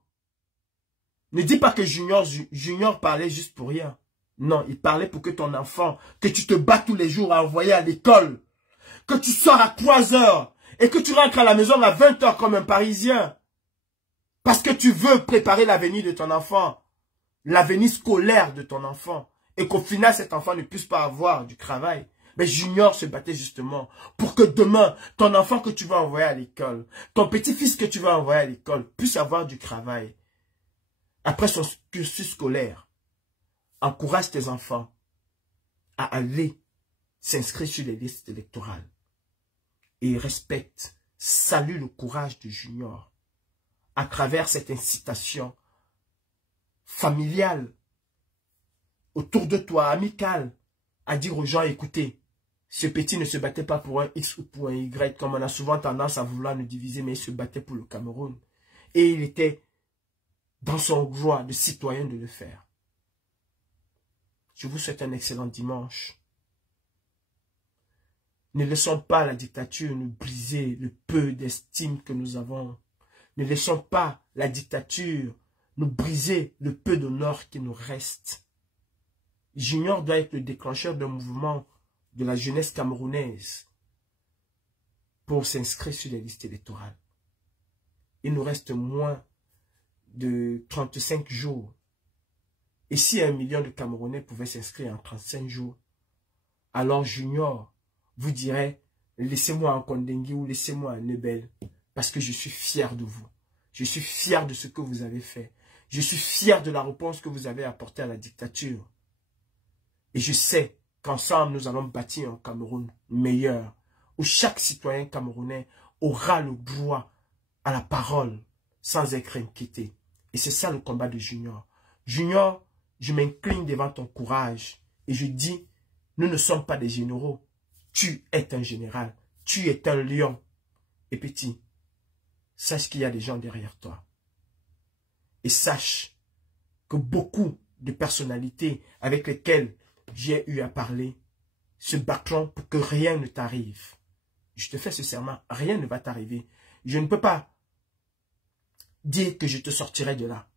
ne dis pas que Junior parlait juste pour rien. Non, il parlait pour que ton enfant, que tu te bats tous les jours à envoyer à l'école, que tu sors à 3 heures et que tu rentres à la maison à 20 heures comme un Parisien. Parce que tu veux préparer l'avenir de ton enfant, l'avenir scolaire de ton enfant, et qu'au final, cet enfant ne puisse pas avoir du travail. Mais Junior se battait justement pour que demain, ton enfant que tu vas envoyer à l'école, ton petit-fils que tu vas envoyer à l'école, puisse avoir du travail. Après son cursus scolaire, encourage tes enfants à aller s'inscrire sur les listes électorales. Et respecte, salue le courage de Junior à travers cette incitation familiale, autour de toi, amicale, à dire aux gens, écoutez, ce petit ne se battait pas pour un X ou pour un Y, comme on a souvent tendance à vouloir nous diviser, mais il se battait pour le Cameroun. Et il était dans son droit de citoyen de le faire. Je vous souhaite un excellent dimanche. Ne laissons pas la dictature nous briser le peu d'estime que nous avons. Ne laissons pas la dictature nous briser le peu d'honneur qui nous reste. Junior doit être le déclencheur d'un mouvement de la jeunesse camerounaise pour s'inscrire sur les listes électorales. Il nous reste moins de 35 jours. Et si 1 million de Camerounais pouvaient s'inscrire en 35 jours, alors Junior vous dirait, laissez-moi en Kondengui ou laissez-moi en Nebel, parce que je suis fier de vous. Je suis fier de ce que vous avez fait. Je suis fier de la réponse que vous avez apportée à la dictature. Et je sais qu'ensemble, nous allons bâtir un Cameroun meilleur, où chaque citoyen camerounais aura le droit à la parole sans être inquiété. Et c'est ça le combat de Junior. Junior, je m'incline devant ton courage et je dis, nous ne sommes pas des généraux. Tu es un général. Tu es un lion. Et petit, sache qu'il y a des gens derrière toi. Et sache que beaucoup de personnalités avec lesquelles j'ai eu à parler se battront pour que rien ne t'arrive. Je te fais ce serment, rien ne va t'arriver. Je ne peux pas dire que je te sortirai de là,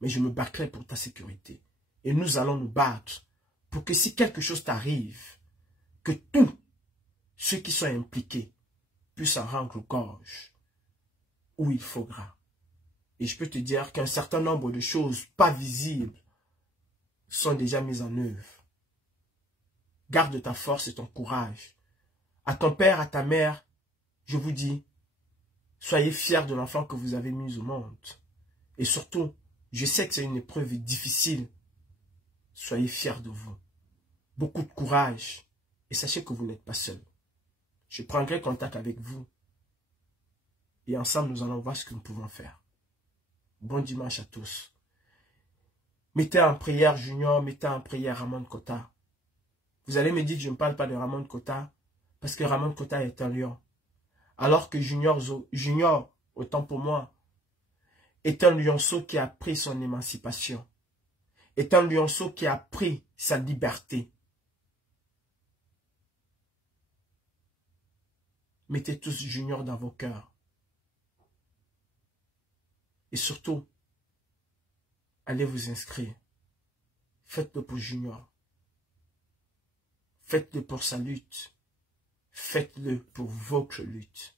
mais je me battrai pour ta sécurité. Et nous allons nous battre pour que si quelque chose t'arrive, que tous ceux qui sont impliqués puissent en rendre gorge où il faudra. Et je peux te dire qu'un certain nombre de choses pas visibles sont déjà mises en œuvre. Garde ta force et ton courage. À ton père, à ta mère, je vous dis, soyez fiers de l'enfant que vous avez mis au monde. Et surtout, je sais que c'est une épreuve difficile. Soyez fiers de vous. Beaucoup de courage. Et sachez que vous n'êtes pas seul. Je prendrai contact avec vous. Et ensemble, nous allons voir ce que nous pouvons faire. Bon dimanche à tous. Mettez en prière Junior, mettez en prière Ramon Kota. Vous allez me dire que je ne parle pas de Ramon Kota, parce que Ramon Kota est un lion. Alors que Junior, autant pour moi, est un lionceau qui a pris son émancipation. Est un lionceau qui a pris sa liberté. Mettez tous Junior dans vos cœurs. Et surtout, allez vous inscrire. Faites-le pour Junior. Faites-le pour sa lutte. Faites-le pour votre lutte.